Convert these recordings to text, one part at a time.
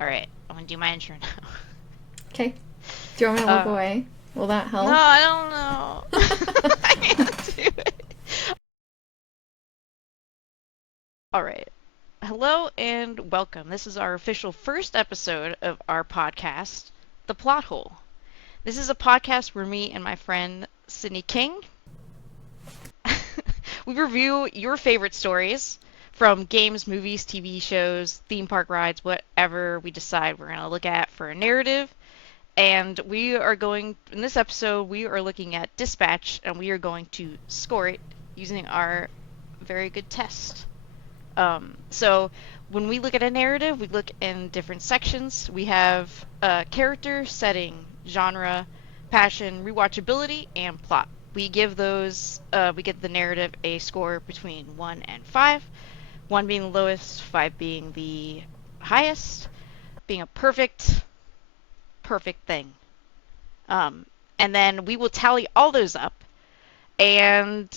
Alright, I'm gonna do my intro now. Okay. Do you want me to look Uh, away? Will that no, help? I don't know. I can't do it. Alright. Hello and welcome. This is our official first episode of our podcast, The Plot Hole. This is a podcast where me and my friend Sydney King we review your favorite stories from games, movies, TV shows, theme park rides, whatever we decide we're going to look at for a narrative. And in this episode, we are looking at Dispatch, and we are going to score it using our very good test. So when we look at a narrative, we look in different sections. We have character, setting, genre, passion, rewatchability, and plot. We give the narrative a score between 1 and 5, 1 being the lowest, 5 being the highest, being a perfect thing. And then we will tally all those up, and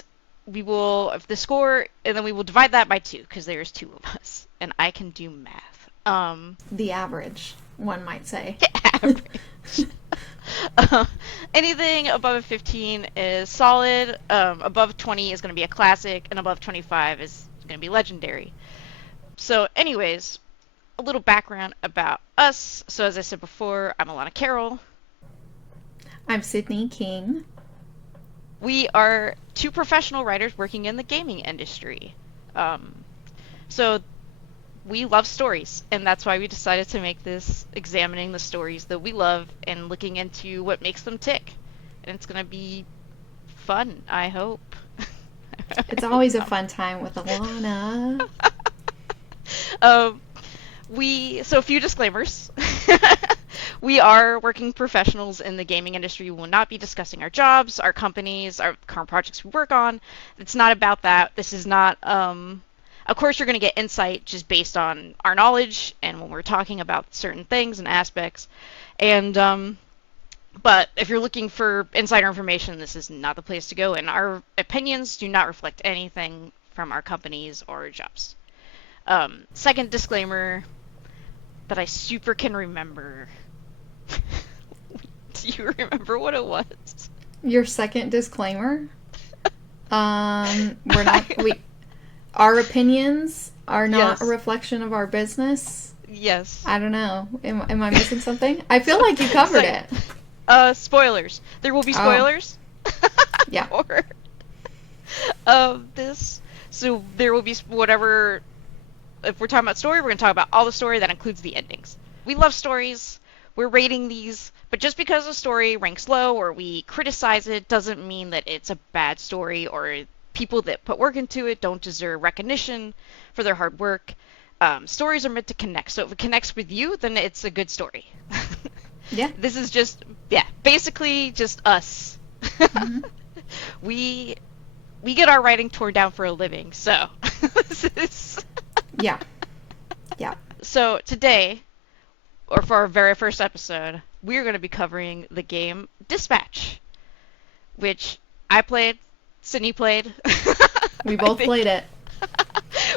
we will divide that by 2, because there's 2 of us, and I can do math. The average, one might say. Average. Anything above a 15 is solid, above 20 is going to be a classic, and above 25 is going to be legendary. So anyways, a little background about us. So as I said before, I'm Alana Carroll. I'm Sydney King. We are 2 professional writers working in the gaming industry. So we love stories, and that's why we decided to make this examining the stories that we love and looking into what makes them tick. And it's going to be fun, I hope. It's always a fun time with Alana. So a few disclaimers. We are working professionals in the gaming industry. We will not be discussing our jobs, our companies, our current projects we work on. It's not about that. This is not, of course you're going to get insight just based on our knowledge and when we're talking about certain things and aspects. And, but if you're looking for insider information, this is not the place to go. And our opinions do not reflect anything from our companies or jobs. Second disclaimer that I super can remember. Do you remember what it was? Your second disclaimer. Our opinions are not a reflection of our business. Yes. I don't know. Am I missing something? I feel like you covered it. Spoilers. There will be spoilers. Yeah. This. So there will be whatever. If we're talking about story, we're going to talk about all the story that includes the endings. We love stories. We're rating these, but just because a story ranks low or we criticize it doesn't mean that it's a bad story or people that put work into it don't deserve recognition for their hard work. Stories are meant to connect, so if it connects with you, then it's a good story. Yeah. This is basically just us. Mm-hmm. We get our writing torn down for a living, so this is... Yeah. Yeah. So today, or for our very first episode, we're going to be covering the game Dispatch, which I played, Sydney played. We both played it.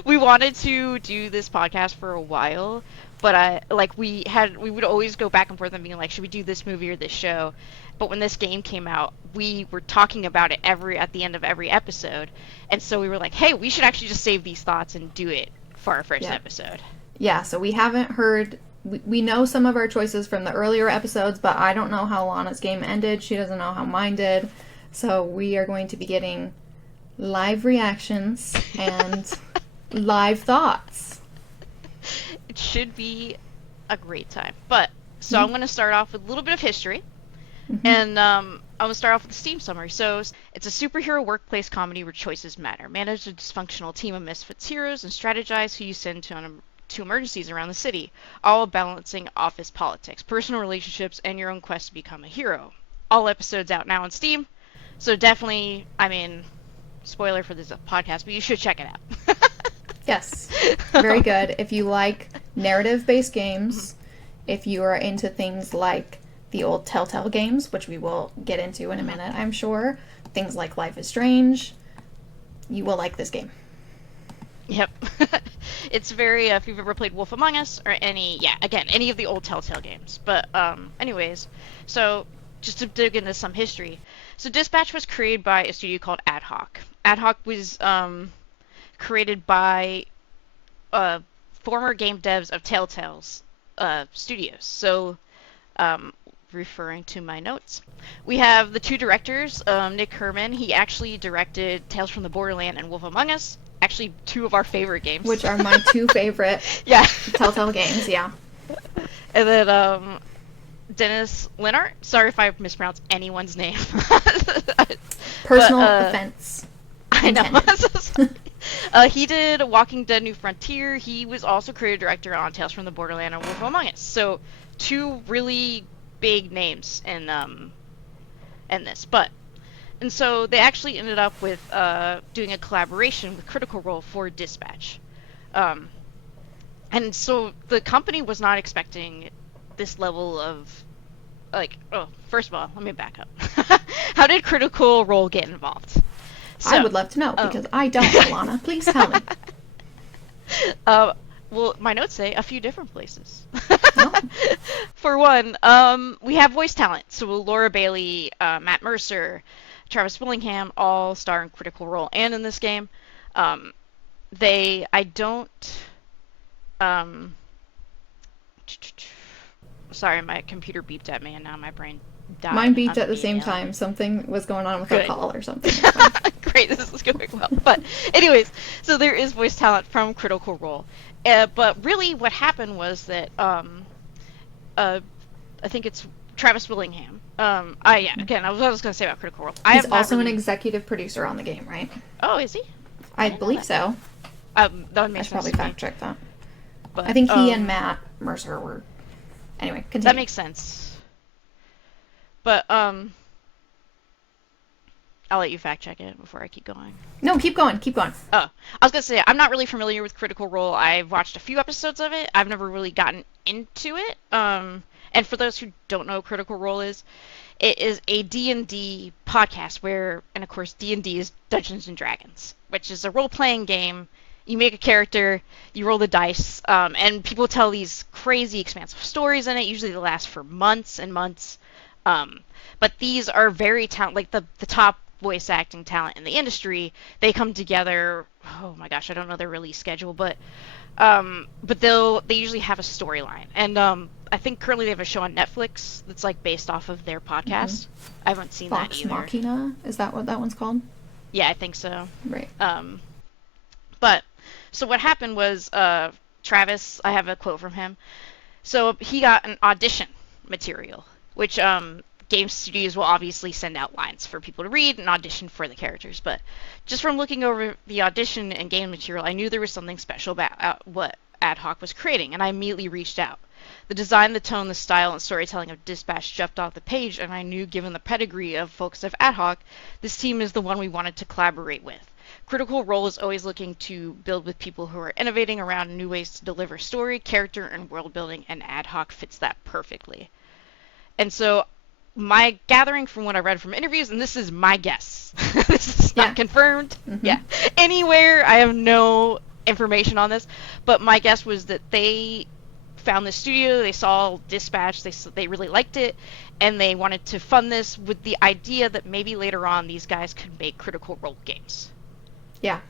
We wanted to do this podcast for a while, but we would always go back and forth and being like, should we do this movie or this show? But when this game came out, we were talking about it at the end of every episode, and so we were like, hey, we should actually just save these thoughts and do it for our first episode. Yeah, so we haven't heard... We know some of our choices from the earlier episodes, but I don't know how Lana's game ended. She doesn't know how mine did. So we are going to be getting live reactions and live thoughts. It should be a great time. So I'm going to start off with a little bit of history. Mm-hmm. And I'm going to start off with the Steam summary. So it's a superhero workplace comedy where choices matter. Manage a dysfunctional team of misfits heroes and strategize who you send to emergencies around the city, all balancing office politics, personal relationships, and your own quest to become a hero. All episodes out now on Steam, so definitely, spoiler for this podcast, but you should check it out. Yes, very good. If you like narrative-based games, if you are into things like the old Telltale games, which we will get into in a minute, I'm sure, things like Life is Strange, you will like this game. Yep. It's very, if you've ever played Wolf Among Us or any, yeah, again, any of the old Telltale games. But, anyways, so just to dig into some history. So Dispatch was created by a studio called AdHoc. AdHoc was, created by, uh, former game devs of Telltale's, studios. So, um, referring to my notes. We have the two directors, Nick Herman. He actually directed Tales from the Borderland and Wolf Among Us. Actually, two of our favorite games. Which are my two favorite yeah. Telltale games, yeah. And then Dennis Lennart. Sorry if I mispronounced anyone's name. Personal offense. I know. He did Walking Dead New Frontier. He was also creative director on Tales from the Borderland and Wolf Among Us. So, two really big names in this. And so they actually ended up with doing a collaboration with Critical Role for Dispatch. And so the company was not expecting this level of, like, oh, first of all, let me back up. How did Critical Role get involved? So, I would love to know, because I don't know, Lana. Please tell me. Well, my notes say a few different places. Oh. For one, we have voice talent. So Laura Bailey, Matt Mercer, Travis Willingham all star in Critical Role and in this game. I don't, sorry, my computer beeped at me and now my brain died. Mine beeped at the same time. Something was going on with our call or something. Great, this is going well. But anyways, so there is voice talent from Critical Role. But really what happened was that, I think it's Travis Willingham. Again, I was going to say about Critical Role. He's also an executive producer on the game, right? Oh, is he? I believe so. That would make I sense. should probably fact check that. But, I think he and Matt Mercer were. Anyway, continue. That makes sense. But I'll let you fact check it before I keep going. No, keep going. Keep going. Oh, I was gonna say I'm not really familiar with Critical Role. I've watched a few episodes of it. I've never really gotten into it. And for those who don't know what Critical Role is, it is a D&D podcast where, and of course D&D is Dungeons and Dragons, which is a role-playing game. You make a character, you roll the dice, and people tell these crazy, expansive stories in it. Usually they last for months and months. But these are very like the top voice acting talent in the industry. They come together. Oh my gosh, I don't know their release schedule, but they usually have a storyline. And I think currently they have a show on Netflix that's like based off of their podcast. I haven't seen that either. Vox Machina, is that what that one's called? Yeah, I think so. Right. But so what happened was Travis, I have a quote from him. So he got an audition material, which game studios will obviously send out lines for people to read and audition for the characters. But just from looking over the audition and game material, I knew there was something special about what AdHoc was creating, and I immediately reached out. The design, the tone, the style, and storytelling of Dispatch jumped off the page, and I knew, given the pedigree of folks of AdHoc, this team is the one we wanted to collaborate with. Critical Role is always looking to build with people who are innovating around new ways to deliver story, character, and world building, and AdHoc fits that perfectly. And so my gathering from what I read from interviews, and this is my guess, this is not confirmed, anywhere, I have no information on this, but my guess was that they found this studio, they saw Dispatch, they really liked it, and they wanted to fund this with the idea that maybe later on these guys could make Critical Role games. Yeah.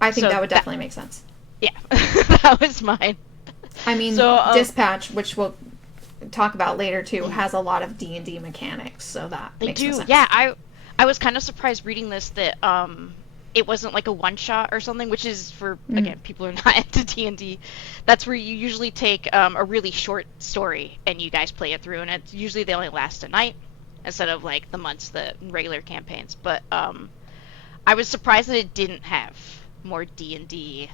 I think that would definitely make sense. Yeah. That was mine. I mean, Dispatch, which we'll talk about later too, has a lot of D&D mechanics, so that makes sense. Yeah, I was kind of surprised reading this that it wasn't like a one-shot or something, which is for, again, people who are not into D&D. That's where you usually take a really short story and you guys play it through, and it's usually they only last a night instead of like the months that regular campaigns. But I was surprised that it didn't have more D&D.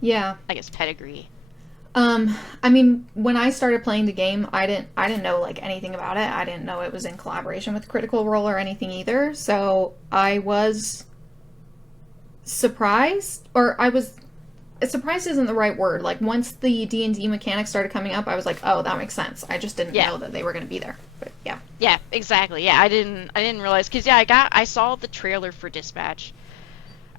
Yeah. I guess pedigree. I mean, when I started playing the game, I didn't know like anything about it. I didn't know it was in collaboration with Critical Role or anything either. So I was surprised, surprised isn't the right word. Like once the D&D mechanics started coming up, I was like, oh, that makes sense. I just didn't know that they were going to be there. But yeah. Yeah, exactly. Yeah, I didn't realize, because I saw the trailer for Dispatch.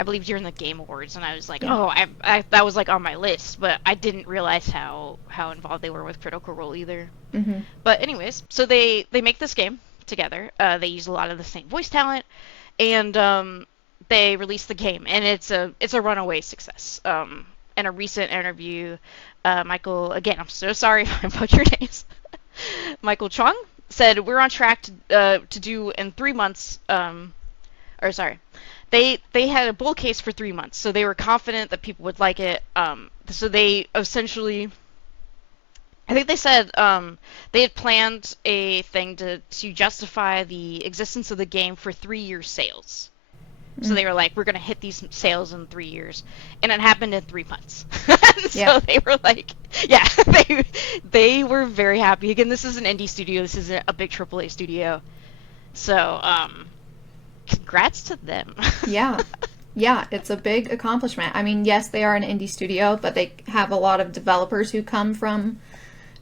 I believe during the Game Awards, and I was like, Yeah. oh, I that was like on my list, but I didn't realize how involved they were with Critical Role either. Hmm. But anyways, so they make this game together. They use a lot of the same voice talent, and they release the game, and it's a runaway success. In a recent interview, Michael, again, I'm so sorry if I butcher names. Michael Chung said we're on track to do in 3 months. Or sorry, they had a bull case for 3 months, so they were confident that people would like it. So they essentially, I think they said they had planned a thing to justify the existence of the game for 3 years sales. So they were like, we're gonna hit these sales in 3 years, and it happened in 3 months. So Yeah. they were like, yeah, they were very happy. Again, this is an indie studio. This isn't a big AAA studio. So congrats to them. Yeah. Yeah, it's a big accomplishment. I mean, yes, they are an indie studio, but they have a lot of developers who come from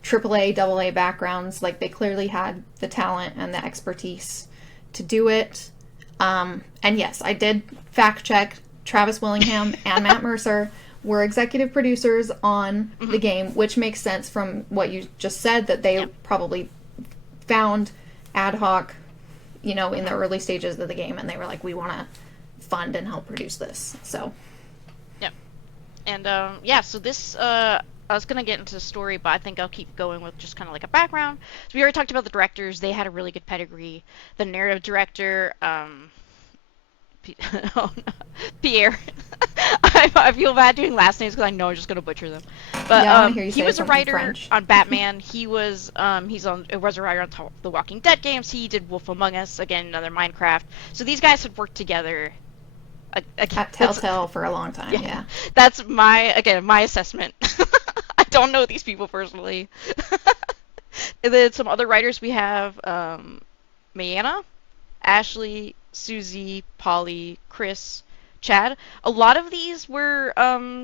AAA, AA backgrounds. Like, they clearly had the talent and the expertise to do it. And yes, I did fact check. Travis Willingham and Matt Mercer were executive producers on the game, which makes sense from what you just said, that they probably found AdHoc, in the early stages of the game, and they were like, we want to fund and help produce this. So Yep. And yeah, so this I was gonna get into the story, but I think I'll keep going with just kind of like a background. So we already talked about the directors; they had a really good pedigree. The narrative director, oh, no. Pierre. I feel bad doing last names because I know I'm just gonna butcher them. But yeah, I want to hear you he say was a something writer French. on Batman. He was was a writer on the Walking Dead games. He did Wolf Among Us, again another Minecraft. So these guys had worked together. At Telltale for a long time. Yeah. That's my assessment. I don't know these people personally. And then some other writers we have Mayana, Ashley, Susie, Polly, Chris, Chad. A lot of these were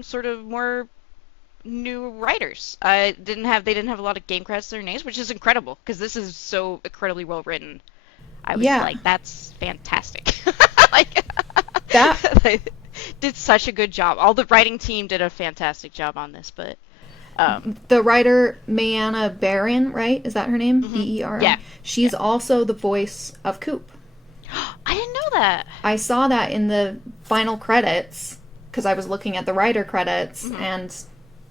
sort of more new writers. They didn't have a lot of game credits to their names, which is incredible because this is so incredibly well written. I was Yeah. like, that's fantastic. Like That they did such a good job. All the writing team did a fantastic job on this, but the writer Mayanna Baron, right? Is that her name? Beri. yeah. She's also the voice of Coop. I didn't know that. I saw that in the final credits because I was looking at the writer credits and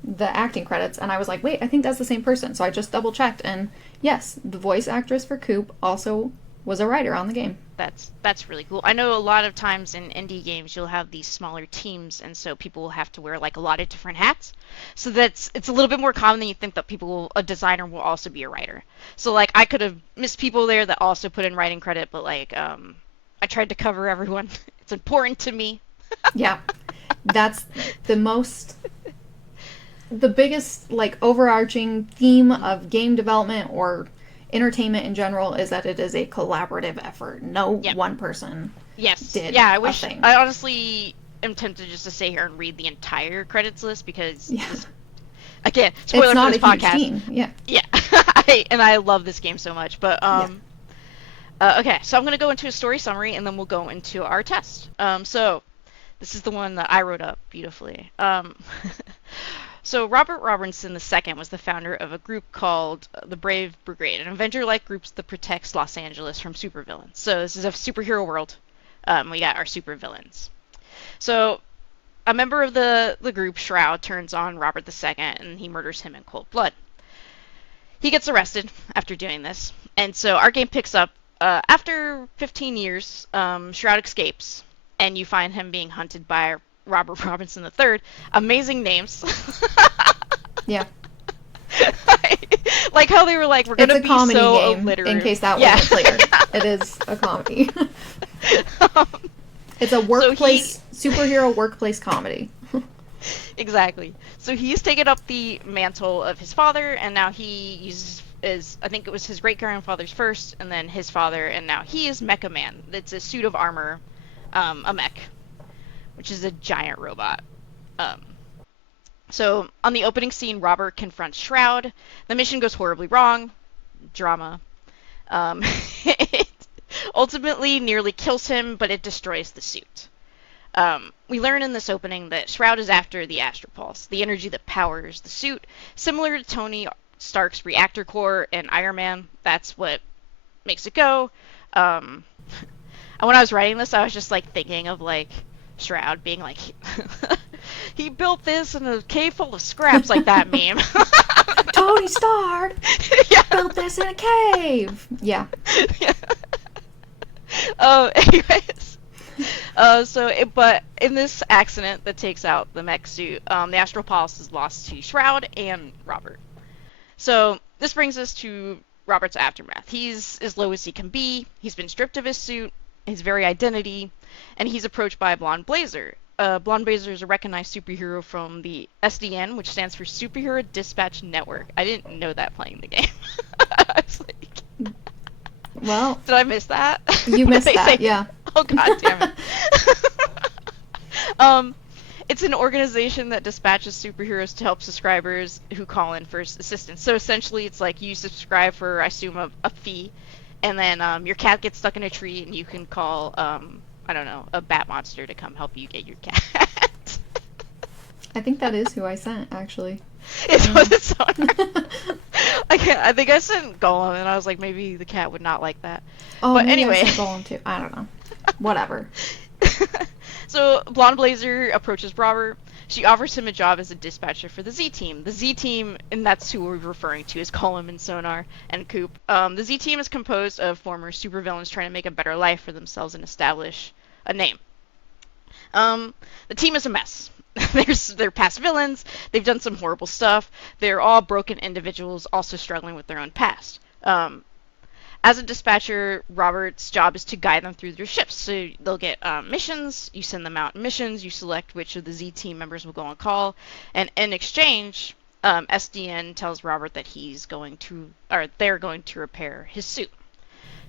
the acting credits, and I was like, wait, I think that's the same person. So I just double checked, and yes, the voice actress for Coop also was a writer on the game. That's really cool. I know a lot of times in indie games you'll have these smaller teams, and so people will have to wear like a lot of different hats. So it's a little bit more common than you think that a designer will also be a writer. So like I could have missed people there that also put in writing credit, but like I tried to cover everyone. It's important to me. Yeah, that's the biggest like overarching theme of game development or entertainment in general is that it is a collaborative effort. No Yep. one person Yes. did Yeah, I a wish thing. I honestly am tempted just to stay here and read the entire credits list because Yeah. again, spoiler It's not for this a huge podcast. team. Yeah. Yeah, I love this game so much. But okay, so I'm gonna go into a story summary and then we'll go into our test. So this is the one that I wrote up beautifully. So Robert Robinson II was the founder of a group called the Brave Brigade, an Avenger-like group that protects Los Angeles from supervillains. So this is a superhero world. We got our supervillains. So a member of the group, Shroud, turns on Robert II and he murders him in cold blood. He gets arrested after doing this, and so our game picks up after 15 years. Shroud escapes, and you find him being hunted by Robert Robinson III. Amazing names. Yeah. Like how they were like, we're It's gonna a be comedy so game, alliterative. in case that Yeah. wasn't clear. It is a comedy. It's a workplace, superhero workplace comedy. Exactly. So he's taken up the mantle of his father, and now he I think it was his great grandfather's first, and then his father, and now he is Mecha Man. It's a suit of armor, a mech, which is a giant robot. So on the opening scene, Robert confronts Shroud. The mission goes horribly wrong. Drama. It ultimately nearly kills him, but it destroys the suit. We learn in this opening that Shroud is after the Astropulse, the energy that powers the suit, similar to Tony Stark's reactor core in Iron Man. That's what makes it go. Um, and when I was writing this, I was just like thinking of like Shroud being like, he built this in a cave full of scraps, like that meme. Tony Stark Yeah. built this in a cave. Yeah. Yeah. Anyways, but in this accident that takes out the mech suit, the Astral Pulse is lost to Shroud and Robert. So this brings us to Robert's aftermath. He's as low as he can be. He's been stripped of his suit, his very identity, and he's approached by Blonde Blazer. Blonde Blazer is a recognized superhero from the SDN, which stands for Superhero Dispatch Network. I didn't know that playing the game. I was like, Well, did I miss that? you missed that, Say, yeah. oh god damn it. It's an organization that dispatches superheroes to help subscribers who call in for assistance. So essentially, it's like you subscribe for, I assume, a fee, and then your cat gets stuck in a tree, and you can call, I don't know, a bat monster to come help you get your cat. I think that is who I sent, actually. It was its own. I think I sent Golem, and I was like, maybe the cat would not like that. Oh, but maybe anyway. I sent Golem too. I don't know. Whatever. So Blonde Blazer approaches Robert. She offers him a job as a dispatcher for the Z-Team. The Z-Team, and that's who we're referring to as Colum and Sonar and Coop. The Z-Team is composed of former supervillains trying to make a better life for themselves and establish a name. The team is a mess. They're past villains. They've done some horrible stuff. They're all broken individuals, also struggling with their own past. As a dispatcher, Robert's job is to guide them through their shifts. So they'll get missions, you send them out missions, you select which of the Z team members will go on call, and in exchange, SDN tells Robert that they're going to repair his suit.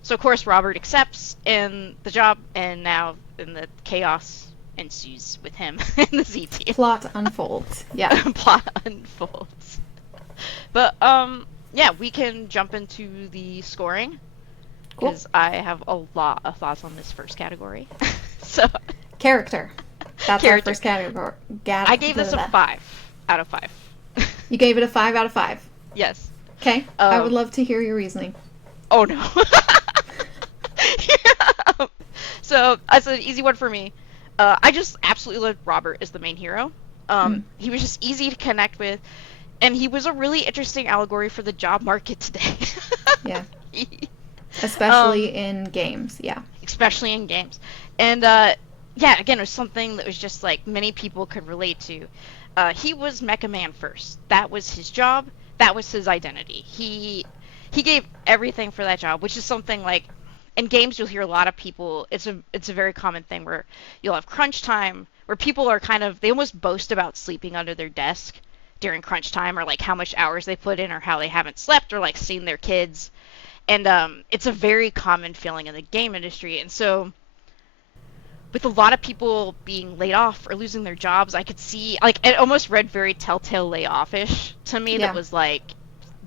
So of course Robert accepts in the job, and now in the chaos ensues with him and the Z team. Plot unfolds. Yeah. Plot unfolds. But yeah, we can jump into the scoring because Cool. I have a lot of thoughts on this first category. So Character. That's our first category. I gave this a 5 out of 5. You gave it a 5 out of 5. Yes. Okay. I would love to hear your reasoning. Oh no. Yeah. So that's an easy one for me. I just absolutely loved Robert as the main hero. He was just easy to connect with. And he was a really interesting allegory for the job market today. Yeah. Especially in games, yeah. Especially in games. And, yeah, again, it was something that was just, like, many people could relate to. He was Mecha Man first. That was his job. That was his identity. He gave everything for that job, which is something, like, in games you'll hear a lot of people, it's a very common thing where you'll have crunch time, where people are they almost boast about sleeping under their desk during crunch time, or like how much hours they put in, or how they haven't slept, or like seen their kids. And it's a very common feeling in the game industry. And so with a lot of people being laid off or losing their jobs, I could see, like, it almost read very Telltale Layoff-ish to me. Yeah. That was like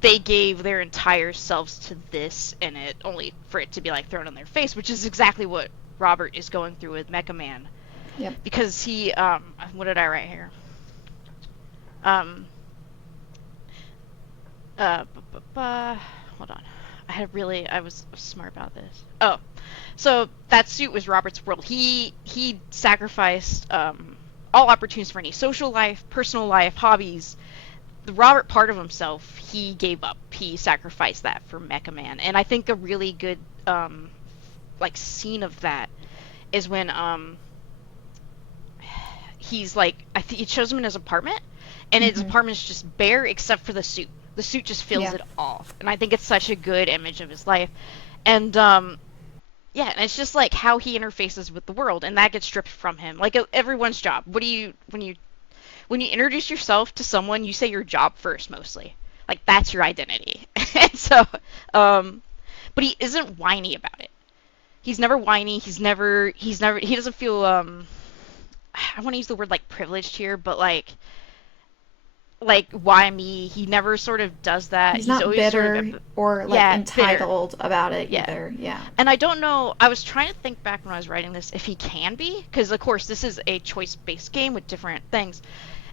they gave their entire selves to this, and it only for it to be like thrown in their face, which is exactly what Robert is going through with Mecha Man. Yep. Because he what did I write here? Hold on. I was smart about this. Oh, so that suit was Robert's world. He sacrificed all opportunities for any social life, personal life, hobbies. The Robert part of himself, he gave up. He sacrificed that for Mecha Man. And I think a really good like scene of that is when he's like, I think it shows him in his apartment, and his apartment is just bare except for the suit. The suit just fills it all. And I think it's such a good image of his life. And yeah, and it's just like how he interfaces with the world, and that gets stripped from him. Like everyone's job. When you introduce yourself to someone, you say your job first mostly. Like that's your identity. And so but he isn't whiny about it. He's never whiny. He doesn't feel I want to use the word like privileged here, but like like, why me? He never sort of does that. He's He's not always sort of, bitter or like yeah, bitter. entitled about it Yeah. either. Yeah. And I don't know, I was trying to think back when I was writing this if he can be, because of course this is a choice-based game with different things.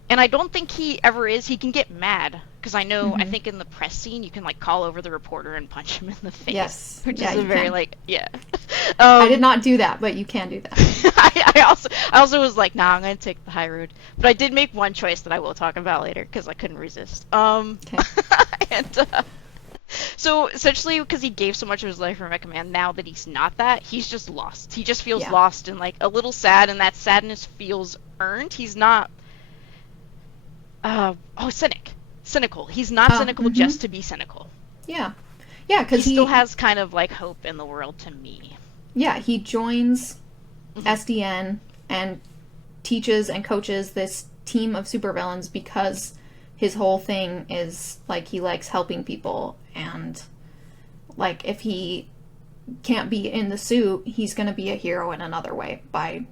And I don't think he ever is. He can get mad, because I Mm-hmm. think in the press scene you can like call over the reporter and punch him in the face, Yes. which Yeah, is a you very can. like, yeah. I did Um, not do that, but you can do that. I also was like, nah, I'm gonna take the high road. But I did make one choice that I will talk about later because I couldn't resist. Okay. And so essentially, because he gave so much of his life for Mega Man, now that he's not that, he's just lost. He just feels Yeah. lost and like a little sad, and that sadness feels earned. He's not cynical. He's not Oh, cynical mm-hmm. just to be cynical. Yeah. Yeah, He because still he, has kind of like hope in the world to me. yeah, he joins Mhm. SDN and teaches and coaches this team of supervillains because his whole thing is like he likes helping people, and like if he can't be in the suit, he's going to be a hero in another way by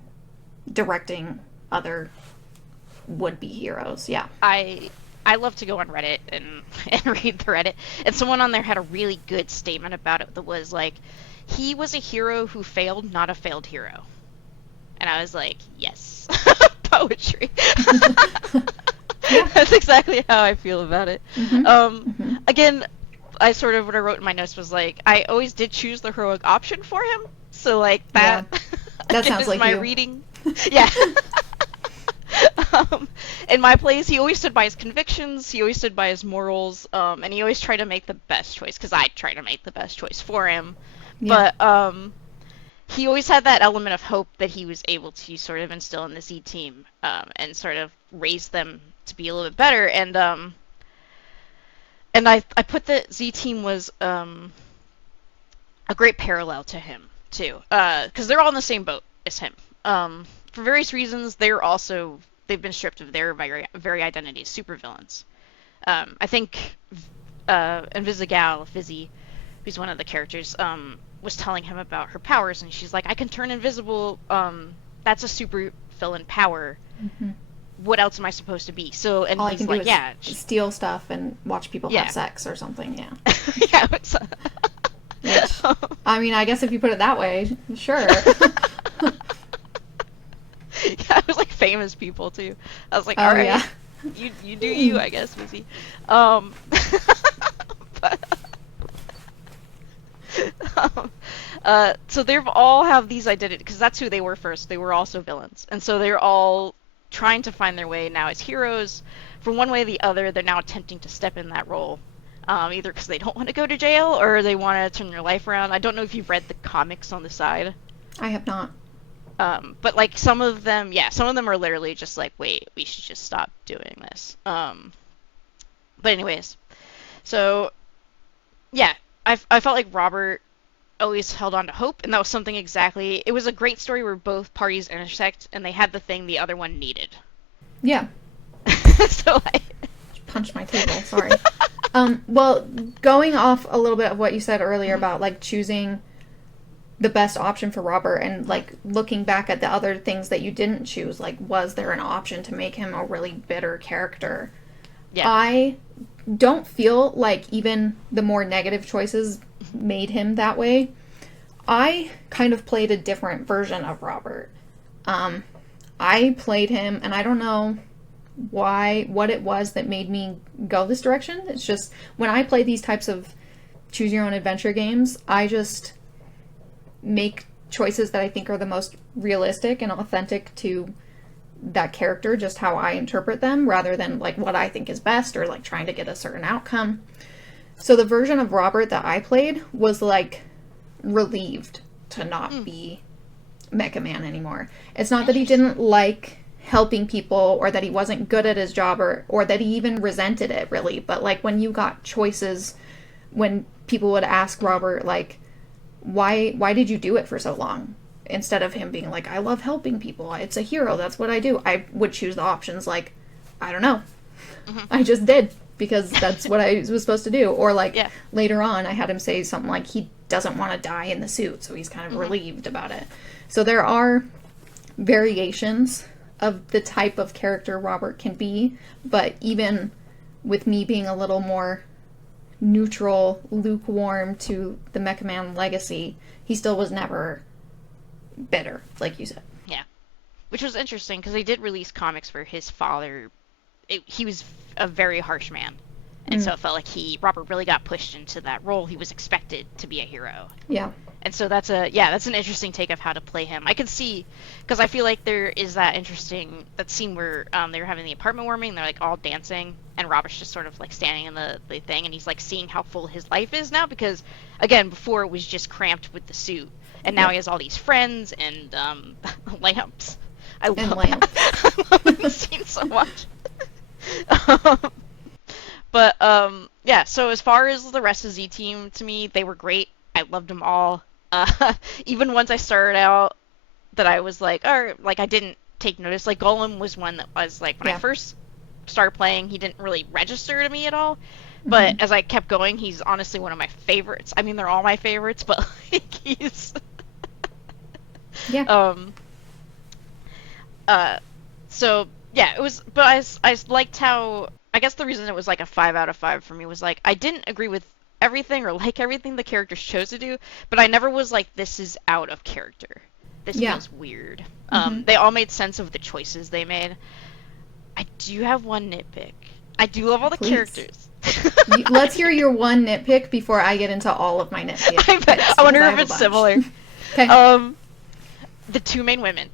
directing other would-be heroes. Yeah. I love to go on Reddit and and read the Reddit, and someone on there had a really good statement about it that was like, he was a hero who failed, not a failed hero. And I was like, yes, poetry. Yeah. That's exactly how I feel about it. Mm-hmm. Um, Mm-hmm. again, I sort of what I wrote in my notes was like, I always did choose the heroic option for him, so like that Yeah. That again sounds is like my you. reading. Yeah. In my plays, he always stood by his convictions, he always stood by his morals, and he always tried to make the best choice, because I try to make the best choice for him. Yeah. But he always had that element of hope that he was able to sort of instill in the Z team, and sort of raise them to be a little bit better. And I put that Z team was a great parallel to him too, because they're all in the same boat as him. For various reasons, they've been stripped of their very identities, supervillains. I think Invisigal, Vizzy, who's one of the characters, was telling him about her powers, and she's like, "I can turn invisible. That's a super villain power. Mm-hmm. What else am I supposed to be?" So, and All I he's can do like, is "Yeah, steal stuff and watch people yeah, have sex or something. Yeah. yeah." Which, I mean, I guess if you put it that way, sure. Yeah, I was like famous people too. I was like, all Oh right, yeah. you do you, I guess, Missy. Um, but, so they've all have these identities because that's who they were first. They were also villains, and so they're all trying to find their way now as heroes. From one way or the other, they're now attempting to step in that role. Either because they don't want to go to jail or they want to turn their life around. I don't know if you've read the comics on the side. I have not. But like some of them, yeah, some of them are literally just like, wait, we should just stop doing this. But anyways, so yeah, I felt like Robert always held on to hope, and that was something exactly. It was a great story where both parties intersect, and they had the thing the other one needed. Yeah. So I. Punch my table. Sorry. Well, going off a little bit of what you said earlier about like choosing the best option for Robert and like looking back at the other things that you didn't choose, like was there an option to make him a really bitter character? Yeah. I don't feel like even the more negative choices made him that way. I kind of played a different version of Robert. I played him, and I don't know what it was that made me go this direction. It's just when I play these types of choose your own adventure games, I just make choices that I think are the most realistic and authentic to that character, just how I interpret them, rather than like what I think is best or like trying to get a certain outcome. So the version of Robert that I played was like relieved to not be Mecha Man anymore. It's not that he didn't like helping people or that he wasn't good at his job or that he even resented it really, but like when you got choices, when people would ask Robert like, why did you do it for so long, instead of him being like, I love helping people, it's a hero, that's what I do, I would choose the options like, I don't know, I just did because that's what I was supposed to do. Or like later on I had him say something like he doesn't want to die in the suit, so he's kind of relieved about it. So there are variations of the type of character Robert can be, but even with me being a little more neutral, lukewarm to the Mecha Man legacy, he still was never bitter, like you said. Yeah. Which was interesting because they did release comics where his father, he was a very harsh man. And so it felt like Robert really got pushed into that role. He was expected to be a hero. Yeah. And so that's an interesting take of how to play him. I can see, because I feel like there is that scene where they were having the apartment warming, and they're like all dancing, and Robert's just sort of like standing in the thing, and he's like seeing how full his life is now, because again, before it was just cramped with the suit, and now he has all these friends and lamps. I love lamps. that. I love this scene so much. um, but yeah, so as far as the rest of Z Team, to me, they were great. I loved them all. Even once I started out, that I was like, or like I didn't take notice. Like Golem was one that was like when I first started playing, he didn't really register to me at all. But as I kept going, he's honestly one of my favorites. I mean, they're all my favorites, but like he's yeah. So yeah, it was. But I liked how. I guess the reason it was like a 5 out of 5 for me was like I didn't agree with everything or like everything the characters chose to do, but I never was like, this is out of character. This feels weird. They all made sense of the choices they made. I do have one nitpick. I do love all the characters. Let's hear your one nitpick before I get into all of my nitpicks. I wonder if it's similar. Okay. The two main women,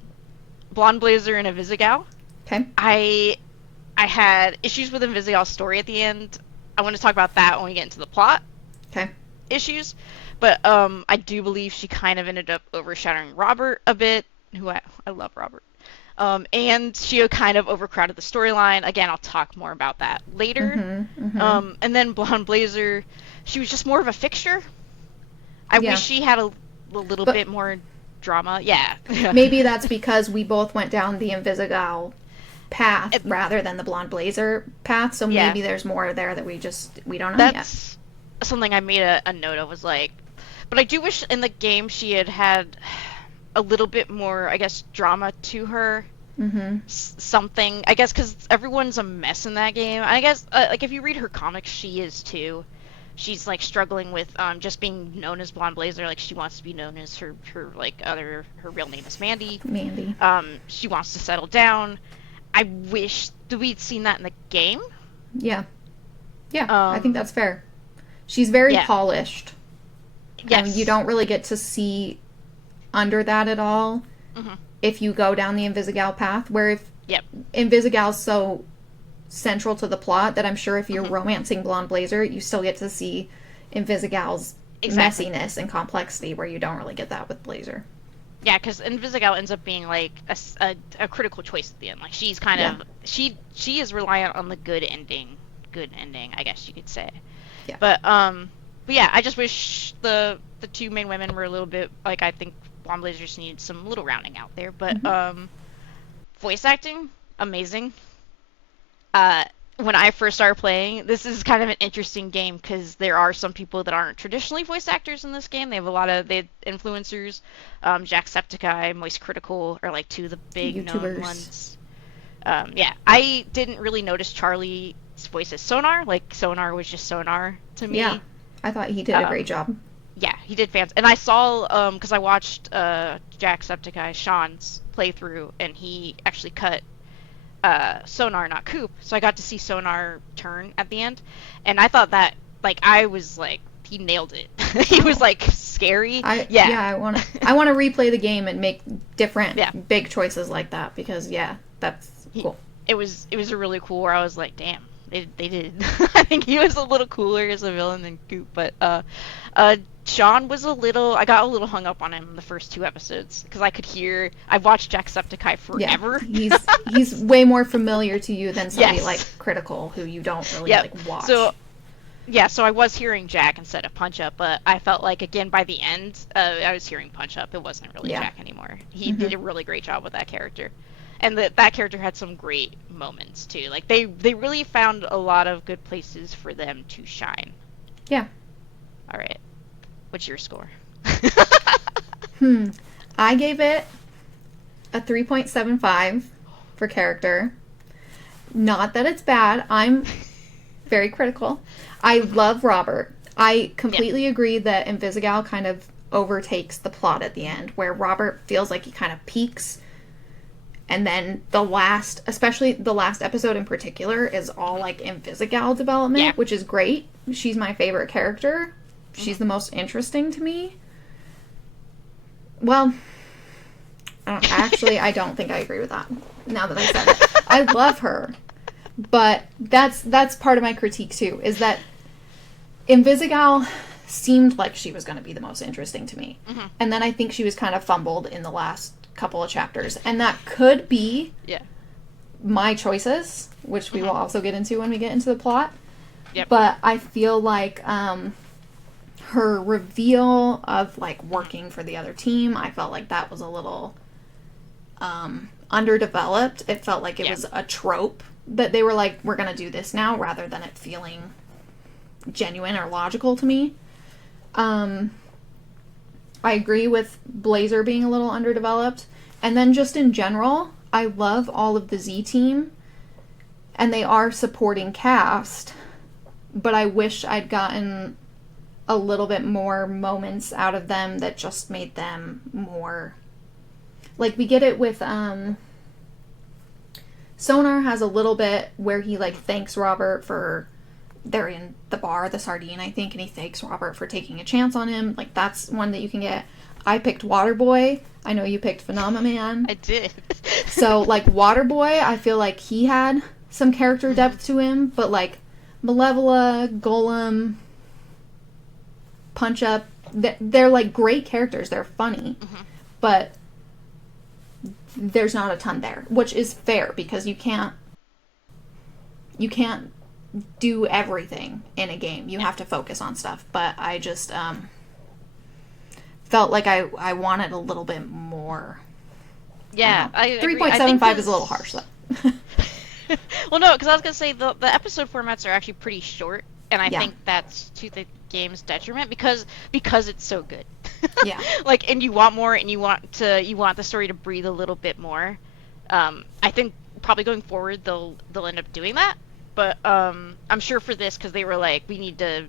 Blonde Blazer and Invisigal. Okay. I had issues with Invisigal's story at the end. I want to talk about that when we get into the plot. Okay. Issues, but I do believe she kind of ended up overshadowing Robert a bit, who I love Robert. And she kind of overcrowded the storyline. Again, I'll talk more about that later. And then Blonde Blazer, she was just more of a fixture. I wish she had a little bit more drama. Yeah. Maybe that's because we both went down the Invisigal path rather than the Blonde Blazer path, so maybe there's more there that we don't know yet. Something I made a note of, was like, but I do wish in the game she had a little bit more, I guess, drama to her. Something, I guess, because everyone's a mess in that game. I guess, like, if you read her comics, she is too. She's like struggling with just being known as Blonde Blazer. Like, she wants to be known as her like her real name is Mandy. She wants to settle down. I wish that we'd seen that in the game. Yeah, I think that's fair. She's very polished. Yes. And you don't really get to see under that at all if you go down the Invisigal path, where if Invisigal's so central to the plot that I'm sure if you're romancing Blonde Blazer, you still get to see Invisigal's messiness and complexity, where you don't really get that with Blazer. Yeah, because Invisigal ends up being like a critical choice at the end. Like, she's kind of she is reliant on the good ending, I guess you could say. Yeah. But yeah, I just wish the two main women were a little bit, like, I think Blonde Blazer just needed some little rounding out there. But voice acting, amazing. When I first started playing, this is kind of an interesting game because there are some people that aren't traditionally voice actors in this game. They have a lot of influencers. Jacksepticeye, Moist Critical are like two of the big known ones. Yeah, I didn't really notice Charlie's voice as Sonar. Like, Sonar was just Sonar to me. Yeah, I thought he did a great job. Yeah, he did fans. And I saw, because I watched Jacksepticeye, Sean's playthrough, and he actually cut Sonar, not Coop. So I got to see Sonar turn at the end. And I thought that, like, I was like, he nailed it. He was, like, scary. I want to replay the game and make different big choices like that, because, that's cool. It was a really cool, where I was like, damn. They did. I think he was a little cooler as a villain than Goop, but Sean was I got a little hung up on him in the first 2 episodes, because I've watched Jacksepticeye forever. Yeah, he's way more familiar to you than somebody like Critical, who you don't really like watch. So I was hearing Jack instead of Punch Up, but I felt like, again, by the end, I was hearing Punch Up. It wasn't really Jack anymore. He did a really great job with that character. And that character had some great moments, too. Like, they really found a lot of good places for them to shine. Yeah. All right. What's your score? I gave it a 3.75 for character. Not that it's bad. I'm very critical. I love Robert. I completely agree that Invisigal kind of overtakes the plot at the end, where Robert feels like he kind of peaks, and then especially the last episode in particular, is all like Invisigal development, which is great. She's my favorite character. She's the most interesting to me. Well, I don't think I agree with that, now that I said it. I love her. But that's part of my critique, too, is that Invisigal seemed like she was going to be the most interesting to me. Mm-hmm. And then I think she was kind of fumbled in the last couple of chapters. And that could be my choices, which we will also get into when we get into the plot. Yep. But I feel like her reveal of, like, working for the other team, I felt like that was a little underdeveloped. It felt like it was a trope that they were like, we're going to do this now, rather than it feeling genuine or logical to me. I agree with Blazer being a little underdeveloped. And then just in general, I love all of the Z team, and they are supporting cast, but I wish I'd gotten a little bit more moments out of them that just made them more... Like, we get it with, Sonar has a little bit where he, like, thanks Robert for... They're in the bar, the Sardine, I think, and he thanks Robert for taking a chance on him. Like, that's one that you can get. I picked Waterboy. I know you picked Phenomenon. I did. So, like, Waterboy, I feel like he had some character depth to him, but, like, Malevola, Golem, Punch Up, they're, like, great characters. They're funny. Mm-hmm. But there's not a ton there, which is fair, because you can't do everything in a game. You have to focus on stuff. But I just felt like I wanted a little bit more. Yeah, I 3.75 is a little harsh, though. Well, no, because I was going to say the episode formats are actually pretty short, and I think that's to the game's detriment, because it's so good. Yeah. Like, and you want more, and you want the story to breathe a little bit more. I think probably going forward they'll end up doing that. But I'm sure for this, because they were like, we need to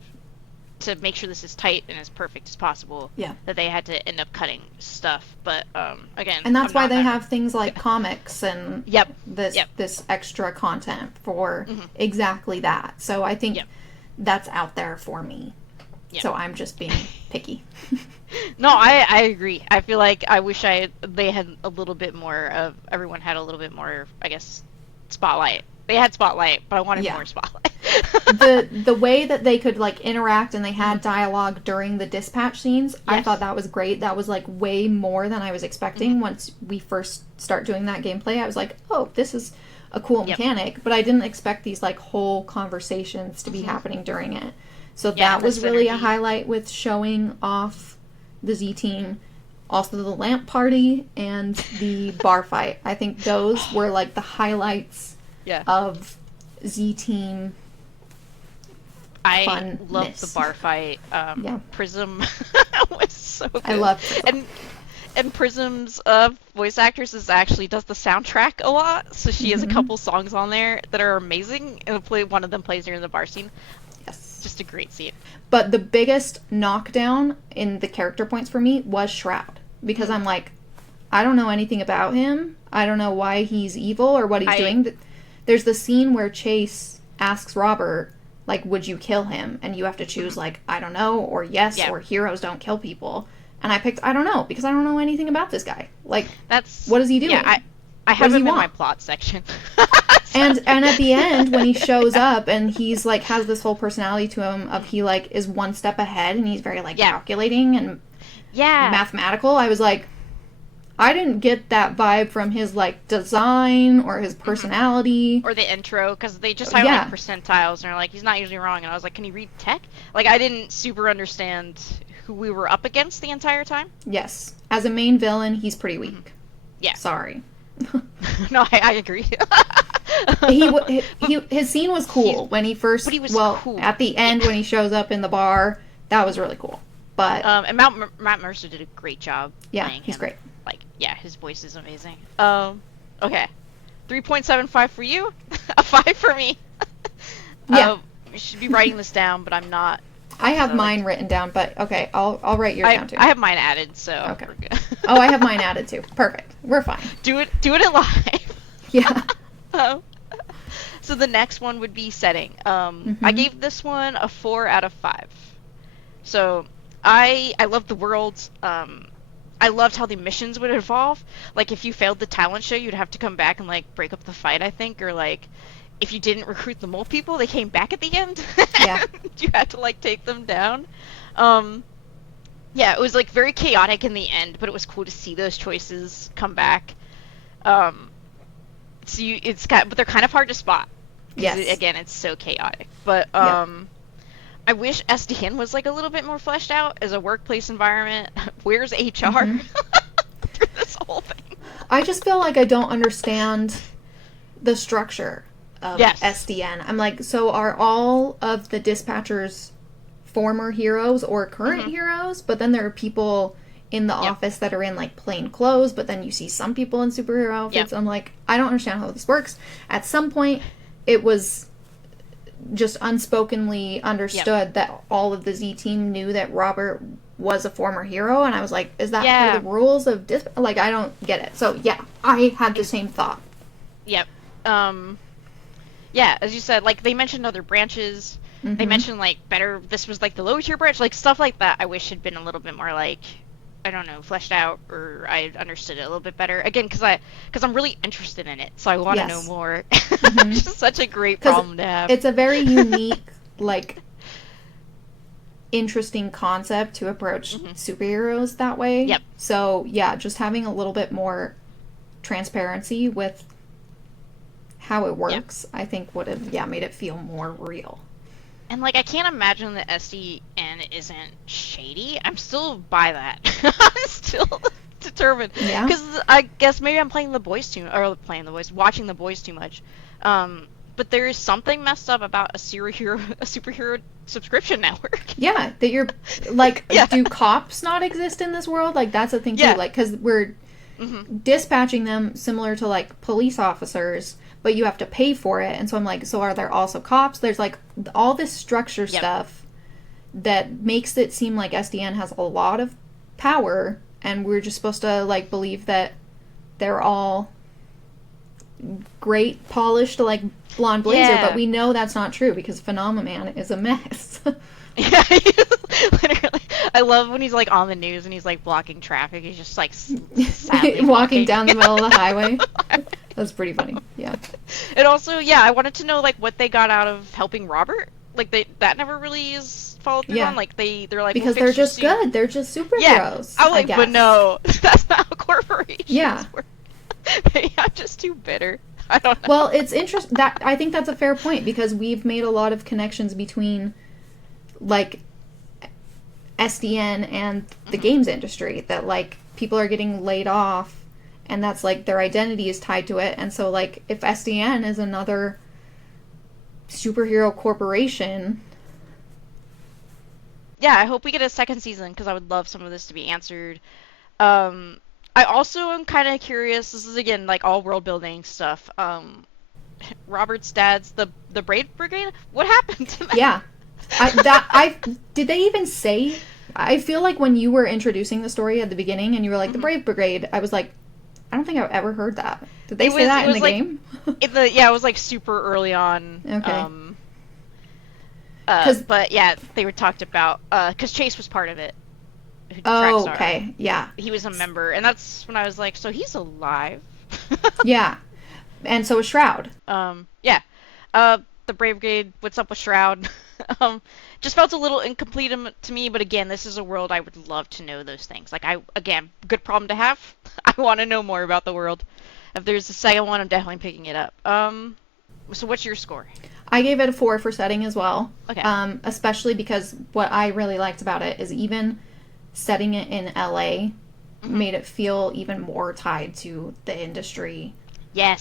make sure this is tight and as perfect as possible. Yeah. That they had to end up cutting stuff. But again, and that's why they have things like comics and this extra content for exactly that. So I think that's out there for me. Yep. So I'm just being picky. No, I agree. I feel like I wish they had a little bit more of, everyone had a little bit more, I guess, spotlight. They had spotlight, but I wanted more spotlight. the way that they could, like, interact, and they had dialogue during the dispatch scenes, I thought that was great. That was, like, way more than I was expecting. Once we first start doing that gameplay, I was like, oh, this is a cool mechanic. But I didn't expect these, like, whole conversations to be happening during it. So that was really a highlight with showing off the Z team. Also the lamp party and the bar fight. I think those were, like, the highlights of Z team. I love the bar fight. Prism was so good. I love Prism. And Prism's voice actress does the soundtrack a lot, so she has a couple songs on there that are amazing, and one of them plays during the bar scene. Yes, just a great scene. But the biggest knockdown in the character points for me was Shroud, because I'm like, I don't know anything about him. I don't know why he's evil or what he's doing. There's the scene where Chase asks Robert, like, would you kill him? And you have to choose, like, I don't know, or yes, or heroes don't kill people. And I picked I don't know, because I don't know anything about this guy. Like, what is he doing? Yeah, I have him in my plot section. And at the end, when he shows up and he's, like, has this whole personality to him of he, like, is one step ahead and he's very, like, calculating and mathematical, I was like, I didn't get that vibe from his, like, design or his personality. Or the intro, because they just have, like, percentiles, and they're like, he's not usually wrong. And I was like, can he read tech? Like, I didn't super understand who we were up against the entire time. Yes. As a main villain, he's pretty weak. Yeah. Sorry. No, I agree. His scene was cool when he first... But he was cool. At the end, when he shows up in the bar, that was really cool. But and Matt Mercer did a great job. Yeah, he's great. Like, yeah, his voice is amazing. Okay. 3.75 for you, a 5 for me. Yeah. should be writing this down, but I'm not. I have So like, mine written down, but okay, I'll write yours down too. I have mine added, so Okay. we're good. Oh, I have mine added too. Perfect. We're fine. Do it live. Yeah. um, so the next one would be setting. I gave this one a 4 out of 5. So I loved the world. I loved how the missions would evolve. Like if you failed the talent show, you'd have to come back and like break up the fight, I think, or like if you didn't recruit the mole people, they came back at the end. Yeah. You had to like take them down. Yeah, it was like very chaotic in the end, but it was cool to see those choices come back. So but they're kind of hard to spot. Yes. Again, it's so chaotic. But I wish SDN was like a little bit more fleshed out as a workplace environment. Where's HR through this whole thing? I just feel like I don't understand the structure of SDN. I'm like, so are all of the dispatchers former heroes or current heroes? But then there are people in the office that are in like plain clothes, but then you see some people in superhero outfits. I'm like, I don't understand how this works. At some point, it was just unspokenly understood that all of the Z team knew that Robert was a former hero, and I was like, is that part of the rules of like, I don't get it. So yeah, I had the same thought. Yep. Yeah, as you said, like they mentioned other branches. They mentioned like this was like the low tier branch, like stuff like that. I wish had been a little bit more like, I don't know, fleshed out, or I understood it a little bit better. Again, because I'm really interested in it, so I want to know more. It's just such a great problem to have. It's a very unique, like, interesting concept to approach superheroes that way. Yep. So yeah, just having a little bit more transparency with how it works, I think would have made it feel more real. And, like, I can't imagine that SDN isn't shady. I'm still by that. I'm still determined. Yeah. Because I guess maybe I'm watching the boys too much. But there is something messed up about a superhero subscription network. Yeah, that you're, like, do cops not exist in this world? Like, that's a thing too. Like, because we're dispatching them similar to, like, police officers, but you have to pay for it. And so I'm like, so are there also cops? There's like all this structure stuff that makes it seem like SDN has a lot of power, and we're just supposed to like believe that they're all great, polished, like blonde blazer, but we know that's not true because Phenomenon is a mess. Yeah, literally. I love when he's like on the news and he's like blocking traffic. He's just like sadly walking down the middle of the highway. That's pretty funny. Yeah. And also, I wanted to know like what they got out of helping Robert. Like that never really is followed through on. Like they're like, because they're just good. They're just superheroes. Yeah. I'm like, but no, that's not how corporations work. They are just too bitter. I don't know. Well, it's interesting that I think that's a fair point because we've made a lot of connections between like SDN and the games industry, that like people are getting laid off and that's like their identity is tied to it. And so like if SDN is another superhero corporation, I hope we get a second season because I would love some of this to be answered. I also am kind of curious, this is again like all world building stuff, Robert's dad's the Brave Brigade, what happened to that? Did they even say? I feel like when you were introducing the story at the beginning and you were like, the Brave Brigade, I was like, I don't think I've ever heard that. Did they say that in the like, game? It was like super early on. Okay. But yeah, they were talked about, because Chase was part of it. Oh, okay. Yeah. He was a member, and that's when I was like, so he's alive? Yeah. And so is Shroud. The Brave Brigade, what's up with Shroud? Just felt a little incomplete to me, but again, this is a world I would love to know those things. Like, good problem to have. I want to know more about the world. If there's a second one, I'm definitely picking it up. So what's your score? I gave it a 4 for setting as well. Okay. Especially because what I really liked about it is even setting it in LA made it feel even more tied to the industry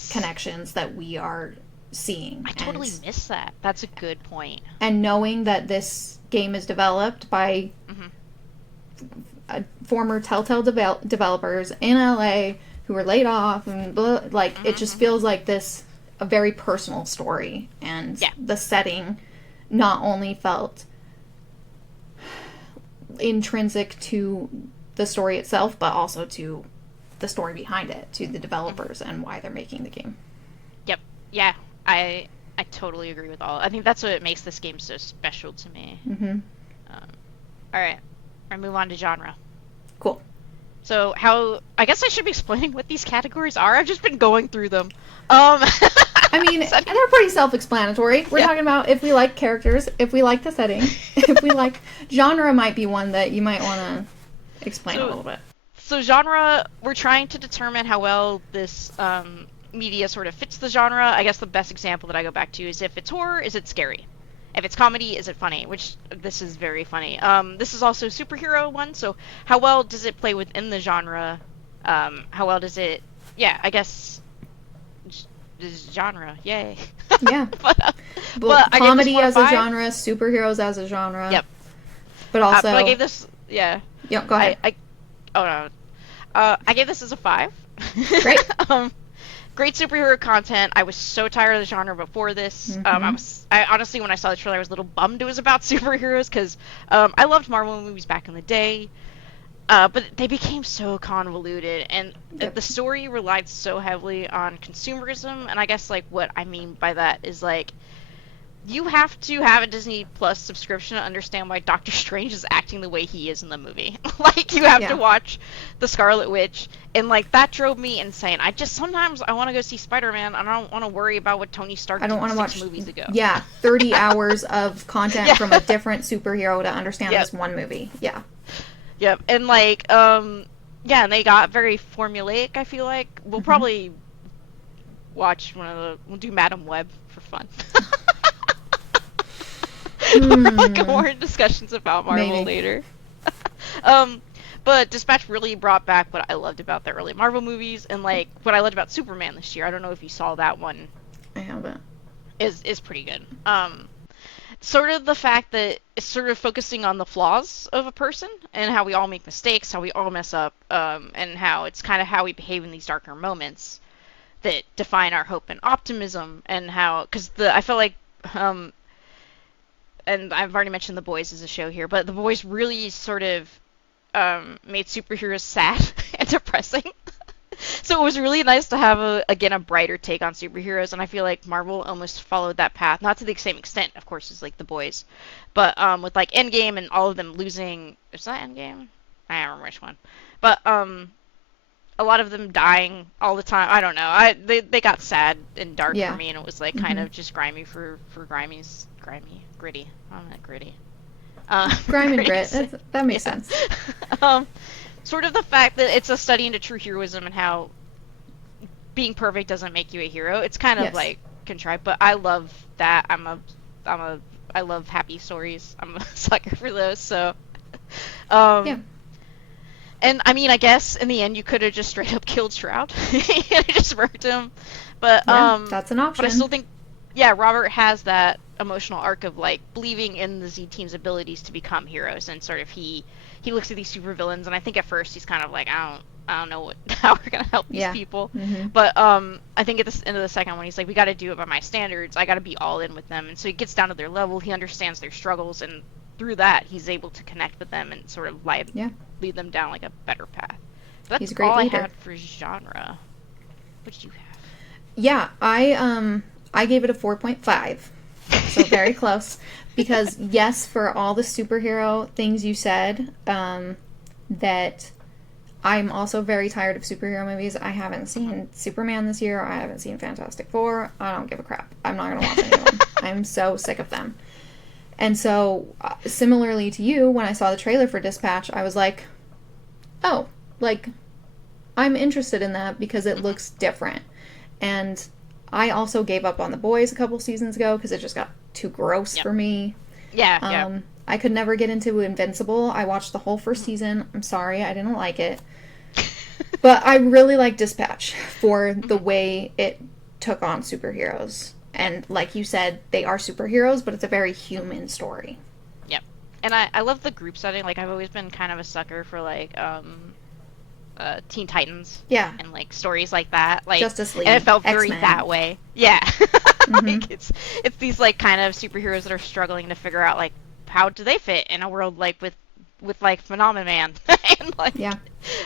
connections that we are seeing. I totally missed that. That's a good point. And knowing that this game is developed by former Telltale developers in LA who were laid off, and it just feels like a very personal story, and the setting not only felt intrinsic to the story itself, but also to the story behind it, to the developers and why they're making the game. Yep. Yeah. I totally agree with all. I think that's what makes this game so special to me. Mm-hmm. All right. I move on to genre. Cool. So I guess I should be explaining what these categories are. I've just been going through them. I mean, they're pretty self-explanatory. We're talking about if we like characters, if we like the setting, if we like genre might be one that you might want to explain a little bit. So genre, we're trying to determine how well this media sort of fits the genre. I guess the best example that I go back to is if it's horror, is it scary? If it's comedy, is it funny? Which, this is very funny. This is also a superhero one, so how well does it play within the genre? How well does it... Yeah, I guess... genre, yay. Yeah. but comedy as a genre, superheroes as a genre. Yep. But also... but I gave this... Yeah. Yeah, go ahead. Oh, no. I gave this as a 5. Great. Great superhero content. I was so tired of the genre before this. Mm-hmm. I honestly, when I saw the trailer, I was a little bummed it was about superheroes because I loved Marvel movies back in the day, but they became so convoluted, and the story relied so heavily on consumerism. And I guess like what I mean by that is like you have to have a Disney Plus subscription to understand why Doctor Strange is acting the way he is in the movie. Like, you have to watch The Scarlet Witch, and, like, that drove me insane. Sometimes I want to go see Spider-Man, and I don't want to worry about what Tony Stark did 6 movies ago. Yeah, 30 hours of content from a different superhero to understand this one movie. Yeah. Yep, and, like, and they got very formulaic, I feel like. We'll probably we'll do Madam Web for fun. We'll go more in discussions about Marvel later. But Dispatch really brought back what I loved about the early Marvel movies, and like what I loved about Superman this year. I don't know if you saw that one. I haven't. Is pretty good. Sort of the fact that it's sort of focusing on the flaws of a person and how we all make mistakes, how we all mess up, and how it's kind of how we behave in these darker moments that define our hope and optimism, and how I felt like and I've already mentioned The Boys as a show here, but The Boys really sort of made superheroes sad and depressing. So it was really nice to have a brighter take on superheroes, and I feel like Marvel almost followed that path, not to the same extent, of course, as like The Boys, but with like Endgame and all of them losing. Is that Endgame? I don't remember which one, but a lot of them dying all the time. I don't know. They got sad and dark for me, and it was like kind of just grimy for Grimey's gritty. I'm not gritty. Grime and grit. That makes sense. Sort of the fact that it's a study into true heroism and how being perfect doesn't make you a hero. It's kind of like contrived, but I love that. I love happy stories. I'm a sucker for those. So, And I mean, I guess in the end you could have just straight up killed Shroud and just murked him, but that's an option. But I still think, Robert has that emotional arc of like believing in the Z Team's abilities to become heroes, and sort of he looks at these supervillains, and I think at first he's kind of like, I don't know how we're gonna help these people, but I think at the end of the second one he's like, we got to do it by my standards. I got to be all in with them, and so he gets down to their level. He understands their struggles, and through that he's able to connect with them and sort of lead them down like a better path. So that's all I had for genre. What did you have? Yeah, I gave it a 4.5. So very close. Because, yes, for all the superhero things you said, that I'm also very tired of superhero movies. I haven't seen Superman this year. I haven't seen Fantastic Four. I don't give a crap. I'm not going to watch any of them. I'm so sick of them. And so, similarly to you, when I saw the trailer for Dispatch, I was like, oh, like, I'm interested in that because it looks different. And I also gave up on The Boys a couple seasons ago because it just got too gross for me. I could never get into Invincible. I watched the whole first season. I'm sorry, I didn't like it. But I really like Dispatch for the way it took on superheroes. And like you said, they are superheroes, but it's a very human story. Yep. And I love the group setting. Like, I've always been kind of a sucker for, like, Teen Titans. Yeah. And, like, stories like that. Like, Justice League. And it felt very X-Men. that way. Yeah. Mm-hmm. Like it's these like kind of superheroes that are struggling to figure out like how do they fit in a world like with like Phenomenon Man and like Yeah.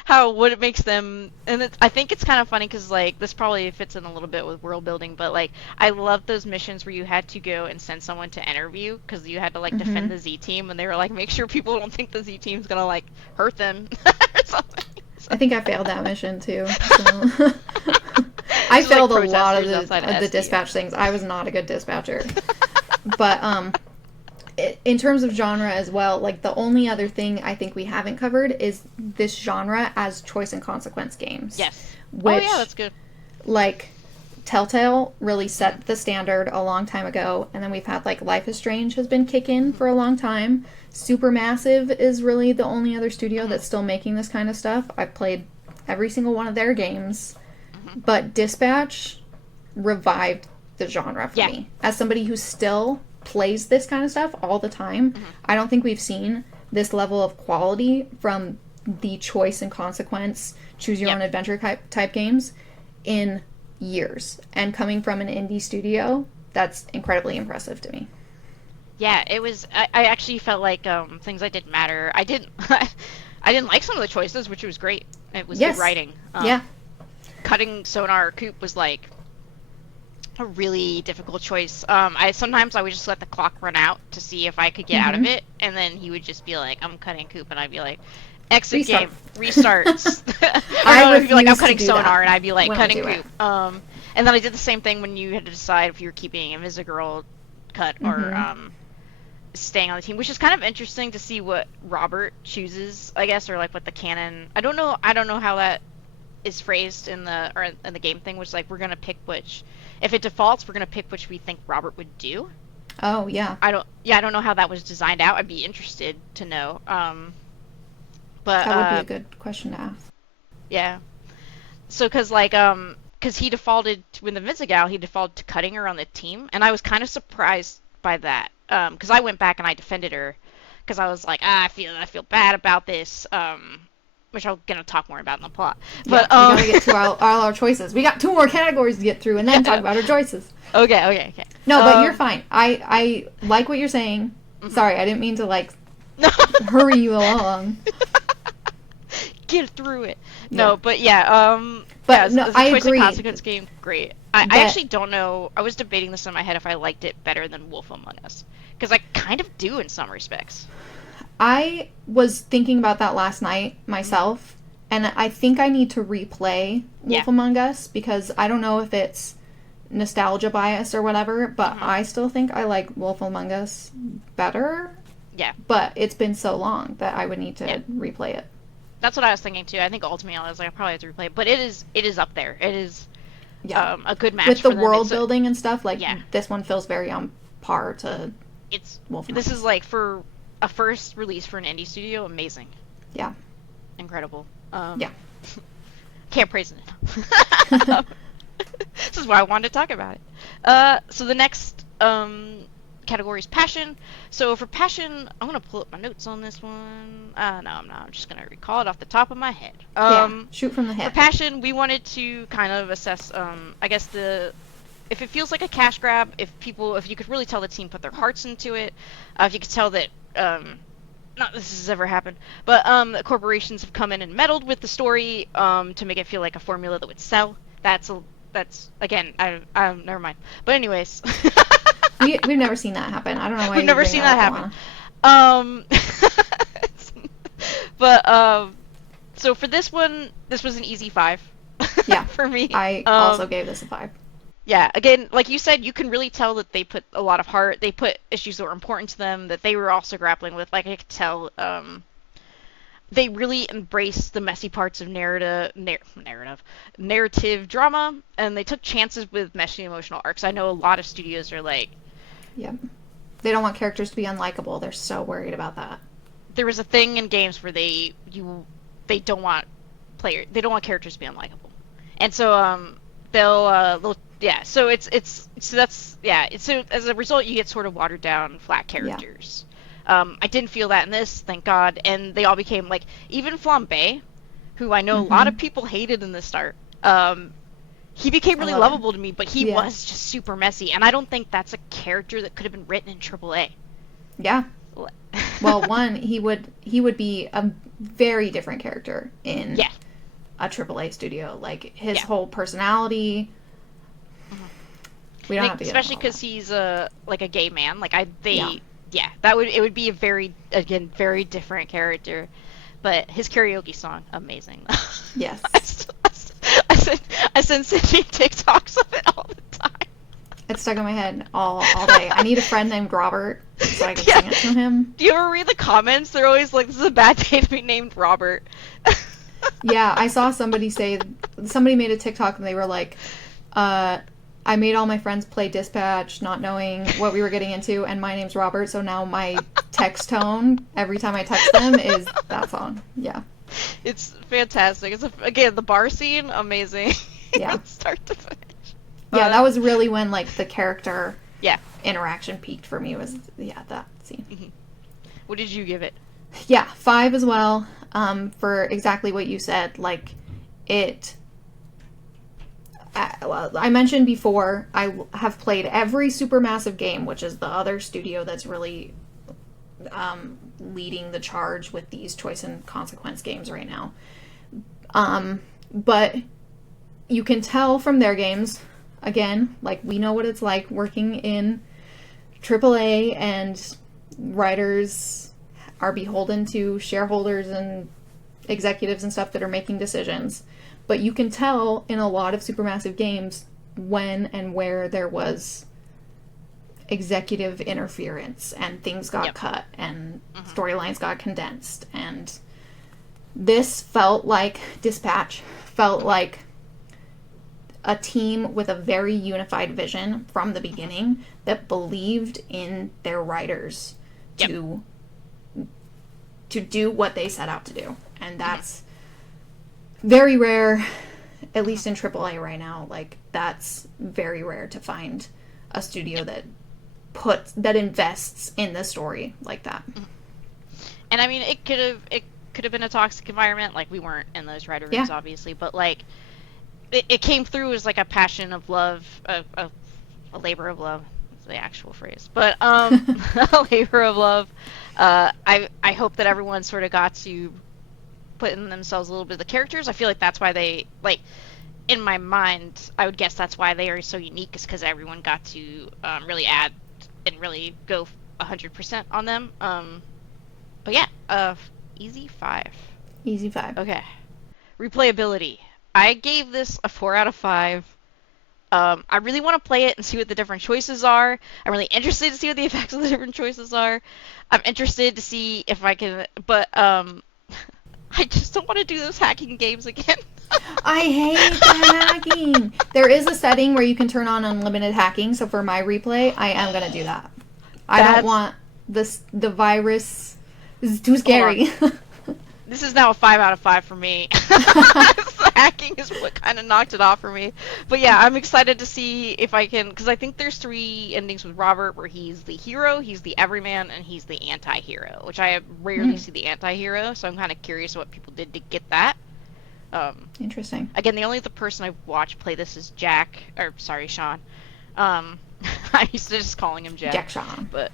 how what it makes them. And I think it's kind of funny because like this probably fits in a little bit with world building, but like I love those missions where you had to go and send someone to interview because you had to like Mm-hmm. defend the Z team, and they were like make sure people don't think the Z team's gonna like hurt them or something. So. I think I failed that mission too. So. I Just like failed a lot protesters outside of of the SD. dispatch things. I was not a good dispatcher. But in terms of genre as well, like the only other thing I think we haven't covered is this genre as choice and consequence games. Yes. Which, oh yeah, that's good. like, Telltale really set the standard a long time ago, and then we've had like Life is Strange has been kicking for a long time. Supermassive is really the only other studio that's still making this kind of stuff. I've played every single one of their games, but Dispatch revived the genre for me. As somebody who still plays this kind of stuff all the time, I don't think we've seen this level of quality from the choice and consequence, choose your own adventure type games in years. And coming from an indie studio, that's incredibly impressive to me. Yeah, it was. I actually felt like things that didn't matter. I didn't. I didn't like some of the choices, which was great. It was good writing. Yeah. Cutting Sonar Coop was like a really difficult choice. I would just let the clock run out to see if I could get out of it, and then he would just be like, "I'm cutting Coop," and I'd be like, "Exit Restart. game, restarts." I He'd be like, "I'm refuse to cutting do Sonar," that and I'd be like, when I "Cutting do it. Coop." And then I did the same thing when you had to decide if you were keeping Invisigirl cut or staying on the team, which is kind of interesting to see what Robert chooses, I guess, or like what the canon. I don't know how that is phrased in the game thing, which is like we're gonna pick which. If it defaults, we're gonna pick which we think Robert would do. Oh, yeah. I don't know how that was designed out. I'd be interested to know. But That would be a good question to ask. yeah. So cause he defaulted when the Vizigal, he defaulted to cutting her on the team, and I was kind of surprised by that. Cause I went back and I defended her, cause I was like, I feel bad about this. Which I'm gonna talk more about in the plot. But we gotta get to all our choices. We got 2 more categories to get through, and then talk about our choices. Okay. No, but you're fine. I like what you're saying. Sorry, I didn't mean to like hurry you along. Get through it. Yeah. No, but yeah. But yeah, no, as a I choice agree. and consequence game, great. I actually don't know. I was debating this in my head if I liked it better than Wolf Among Us, because I kind of do in some respects. I was thinking about that last night myself, and I think I need to replay Wolf Among Us because I don't know if it's nostalgia bias or whatever, but I still think I like Wolf Among Us better. Yeah. But it's been so long that I would need to replay it. That's what I was thinking too. I think ultimately I was like, I probably have to replay it, but it is up there. It is a good match with the for them. world building and stuff. Like this one feels very on par to. Wolf Among Us. This is like for a first release for an indie studio, amazing. Yeah. Incredible. Yeah. Can't praise it enough. This is why I wanted to talk about it. So the next category is passion. So for passion, I'm gonna pull up my notes on this one. No, I'm not. I'm just gonna recall it off the top of my head. Shoot from the hip. For passion, we wanted to kind of assess, I guess if it feels like a cash grab, if you could really tell the team put their hearts into it, if you could tell that, not this has ever happened, but that corporations have come in and meddled with the story to make it feel like a formula that would sell. That's again, I never mind. But anyways, we've never seen that happen. I don't know why we've never seen that happen. But so for this one, this was an easy 5. Yeah, for me. I also gave this a 5. Yeah, again, like you said, you can really tell that they put a lot of heart. They put issues that were important to them that they were also grappling with. Like I could tell, they really embraced the messy parts of narrative drama, and they took chances with messy emotional arcs. I know a lot of studios are like, yeah, they don't want characters to be unlikable. They're so worried about that. There was a thing in games where they don't want characters to be unlikable, and so they'll yeah. So so as a result, you get sort of watered down, flat characters. Yeah. I didn't feel that in this, thank God, and they all became like even Flambe, who I know a lot of people hated in the start. he became I really love it. lovable to me, but he Yeah. was just super messy, and I don't think that's a character that could have been written in AAA. Yeah. Well, one, he would be a very different character in Yeah, a AAA studio. Like his yeah. whole personality. Mhm. We I don't think have to get into especially all because that. he's like a gay man. Like Yeah. yeah, that would it would be a very again very different character. But his karaoke song, amazing. I, Yes. still, I send I send Cindy TikToks of it all the time. It's stuck in my head all day. I need a friend named Robert so I can Yeah. sing it to him. Do you ever read the comments? They're always like, "This is a bad day to be named Robert." Yeah, I saw somebody made a TikTok and they were like, I made all my friends play Dispatch, not knowing what we were getting into, and my name's Robert, so now my text tone every time I text them is that song. Yeah. It's fantastic. Again, the bar scene, amazing. Yeah. Start to finish. Yeah, that was really when like the character Yeah. interaction peaked for me was that scene. Mhm. What did you give it? Yeah, 5 as well. For exactly what you said, like it. I mentioned before, I have played every Supermassive game, which is the other studio that's really leading the charge with these choice and consequence games right now. But you can tell from their games, again, like we know what it's like working in AAA, and writers are beholden to shareholders and executives and stuff that are making decisions. But you can tell in a lot of Supermassive games when and where there was executive interference and things got cut and storylines got condensed. And this felt like Dispatch, felt like a team with a very unified vision from the beginning that believed in their writers to do what they set out to do. And that's very rare, at least in AAA right now. Like, that's very rare to find a studio that invests in the story like that. And I mean, it could have been a toxic environment. Like, we weren't in those writer rooms, obviously, but like it came through as like a passion of love, a labor of love. That's the actual phrase, but a labor of love. I hope that everyone sort of got to put in themselves a little bit of the characters. I feel like that's why they, like, in my mind, I would guess that's why they are so unique, is because everyone got to really add and really go 100% on them. But yeah, easy 5. Easy 5. Okay. Replayability. I gave this a 4 out of 5. I really want to play it and see what the different choices are. I'm really interested to see what the effects of the different choices are. I'm interested to see if I can, but I just don't want to do those hacking games again. I hate the hacking. There is a setting where you can turn on unlimited hacking, so for my replay, I am going to do that. I don't want the virus. This is too scary. This is now a 5 out of 5 for me. Hacking is what kind of knocked it off for me. But yeah, I'm excited to see if I can, because I think there's 3 endings with Robert where he's the hero, he's the everyman, and he's the anti-hero, which I rarely see the anti-hero, so I'm kind of curious what people did to get that. Interesting. Again, the only other person I've watched play this is Sean. I used to just calling him Jack. Jack Sean. But,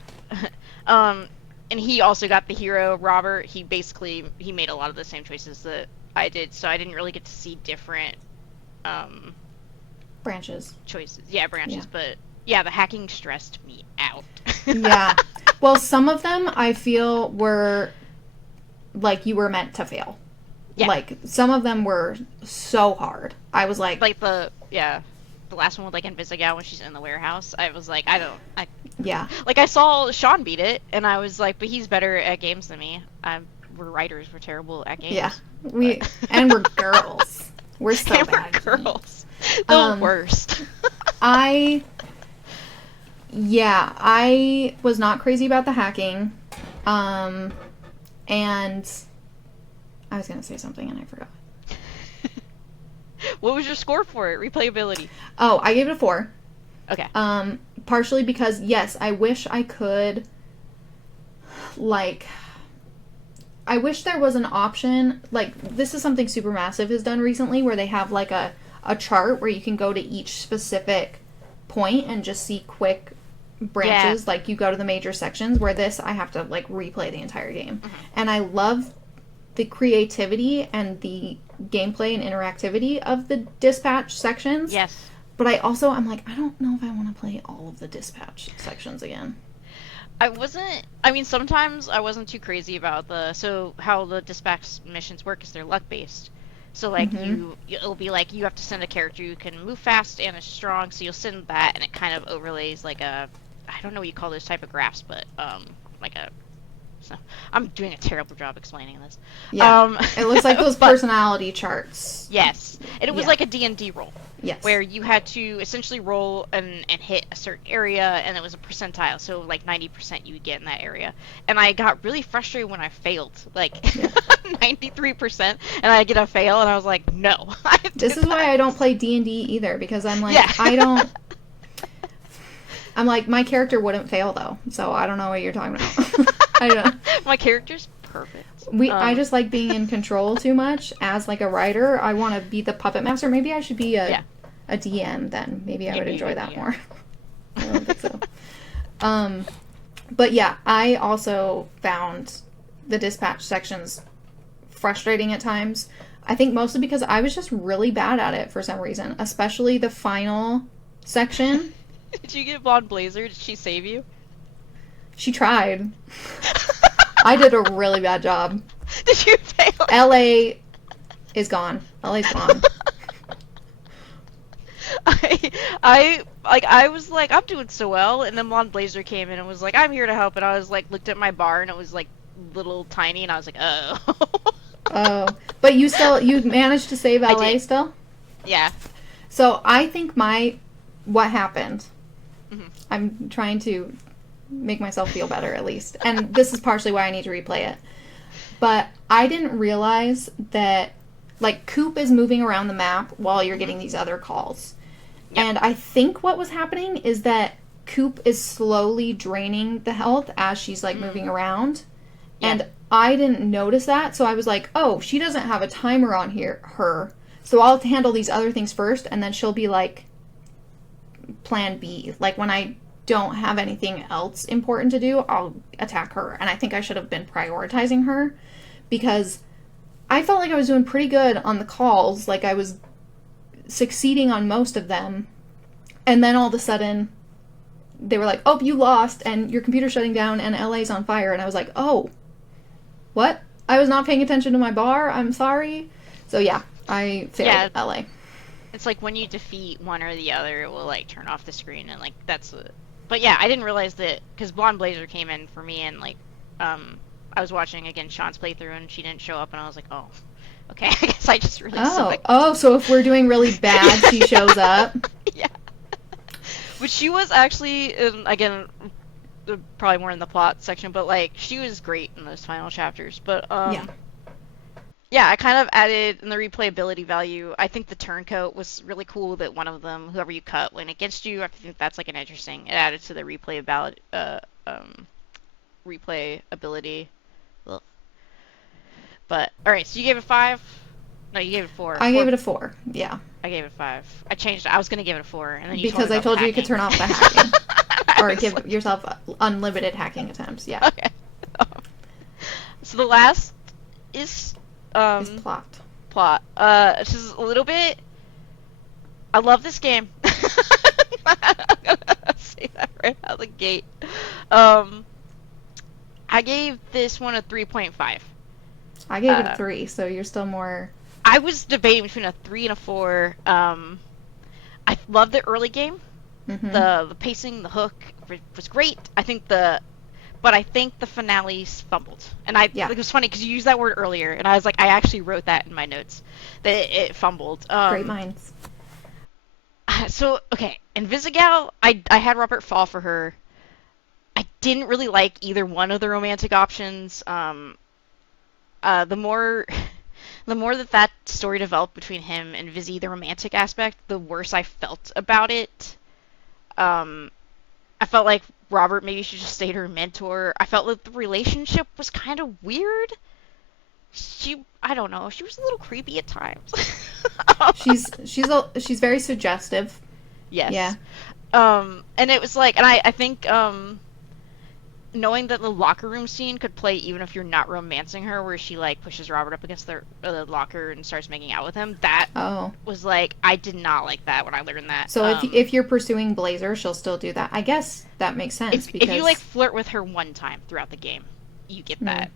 and he also got the hero, Robert. He made a lot of the same choices that I did, so I didn't really get to see different, branches. Choices. Yeah, branches, but yeah, the hacking stressed me out. Yeah. Well, some of them I feel were like you were meant to fail. Yeah. Like, some of them were so hard. I was like the last one with like Invisigal when she's in the warehouse. I was like, yeah. Like, I saw Sean beat it, and I was like, but he's better at games than me. We're writers. We're terrible at games. Yeah. And we're girls. We're so and bad. We're girls. The worst. I was not crazy about the hacking. And I was going to say something and I forgot. What was your score for it? Replayability. Oh, I gave it a 4. Okay. Partially because, yes, I wish I could, like, I wish there was an option, like, this is something Supermassive has done recently, where they have, like, a a chart where you can go to each specific point and just see quick Yeah. branches. Like you go to the major sections, where this I have to like replay the entire game. Hmm. And I love the creativity and the gameplay and interactivity of the dispatch sections. Yes. But I'm like, I don't know if I want to play all of the dispatch sections again. I mean, sometimes I wasn't too crazy about so how the dispatch missions work is they're luck based. So like Mm-hmm. it'll be like you have to send a character who can move fast and is strong, so you'll send that and it kind of overlays like I don't know what you call those type of graphs, but like a, so I'm doing a terrible job explaining this. Yeah. Um, It looks like those but personality charts. yes, and it was Yeah. like a D&D roll Yes. where you had to essentially roll and hit a certain area, and it was a percentile, so like 90% you would get in that area. And I got really frustrated when I failed, like Yeah. 93%, and I get a fail, and I was like, no, I This did is why not. I don't play D&D either, because I'm like, Yeah. I'm like, my character wouldn't fail though, so I don't know what you're talking about. I don't. My character's perfect. I just like being in control too much as like a writer. I want to be the puppet master. Maybe I should be Yeah. a DM then. Maybe I would Maybe, enjoy that yeah. more. I don't think so. But yeah, I also found the dispatch sections frustrating at times. I think mostly because I was just really bad at it for some reason, especially the final section. Did you get Blonde Blazer? Did she save you? She tried. I did a really bad job. Did you fail? LA is gone. LA's gone. I was like, I'm doing so well, and then Blonde Blazer came in and was like, I'm here to help, and I was like, looked at my bar, and it was like little tiny, and I was like, oh. Oh, but you managed to save I LA did. still? Yeah. So I think what happened, Mhm. I'm trying to make myself feel better at least. And this is partially why I need to replay it. But I didn't realize that like Coop is moving around the map while you're getting these other calls. Yep. And I think what was happening is that Coop is slowly draining the health as she's like moving around. Yeah. And I didn't notice that, so I was like, "Oh, she doesn't have a timer on her. So I'll handle these other things first and then she'll be like plan B. Like when I don't have anything else important to do, I'll attack her." And I think I should have been prioritizing her because I felt like I was doing pretty good on the calls, like I was succeeding on most of them. And then all of a sudden they were like, "Oh, you lost and your computer's shutting down and LA's on fire." And I was like, "Oh, what? I was not paying attention to my bar. I'm sorry." So yeah, I failed Yeah. LA. It's like when you defeat one or the other, it will like turn off the screen, and like but yeah, I didn't realize that because Blonde Blazer came in for me, and like I was watching again Sean's playthrough, and she didn't show up, and I was like, oh, okay, I guess I just really suck. Oh, so if we're doing really bad, she shows up. Yeah. But she was actually again probably more in the plot section, but like she was great in those final chapters. But Yeah. yeah, I kind of added in the replayability value. I think the turncoat was really cool that one of them, whoever you cut, went against you. I think that's like an interesting. It added to the replayability. Ugh. But all right, so you gave it 5. No, you gave it 4. I gave 4. it a 4. Yeah. I gave it 5. I changed it. I was gonna give it a 4, and then you Because I told told me you you could turn about off the hacking. hacking. Or I was give like, yourself unlimited hacking attempts. Yeah. okay. So the last is Is plot. plot. This is a little bit. I love this game. I'm gonna say that right out of the gate. I gave this one a 3.5. I gave it a 3, so you're still more. I was debating between a 3 and a 4. I love the early game. Mhm. The pacing, the hook was great. But I think the finale's fumbled. And Yeah. it was funny because you used that word earlier, and I was like, I actually wrote that in my notes that it fumbled. Great minds. So okay, Invisigal, I had Robert fall for her. I didn't really like either one of the romantic options. The more the more that story developed between him and Vizzy, the romantic aspect, the worse I felt about it. I felt like Robert maybe should just stay her mentor. I felt like the relationship was kind of weird. I don't know, she was a little creepy at times. She's very suggestive. Yeah. Yes. And it was like, and I think, knowing that the locker room scene could play even if you're not romancing her, where she like pushes Robert up against the locker and starts making out with him, that Oh. was like, I did not like that when I learned that. So if you're pursuing Blazer, she'll still do that. I guess that makes sense because if you like flirt with her one time throughout the game, you get that.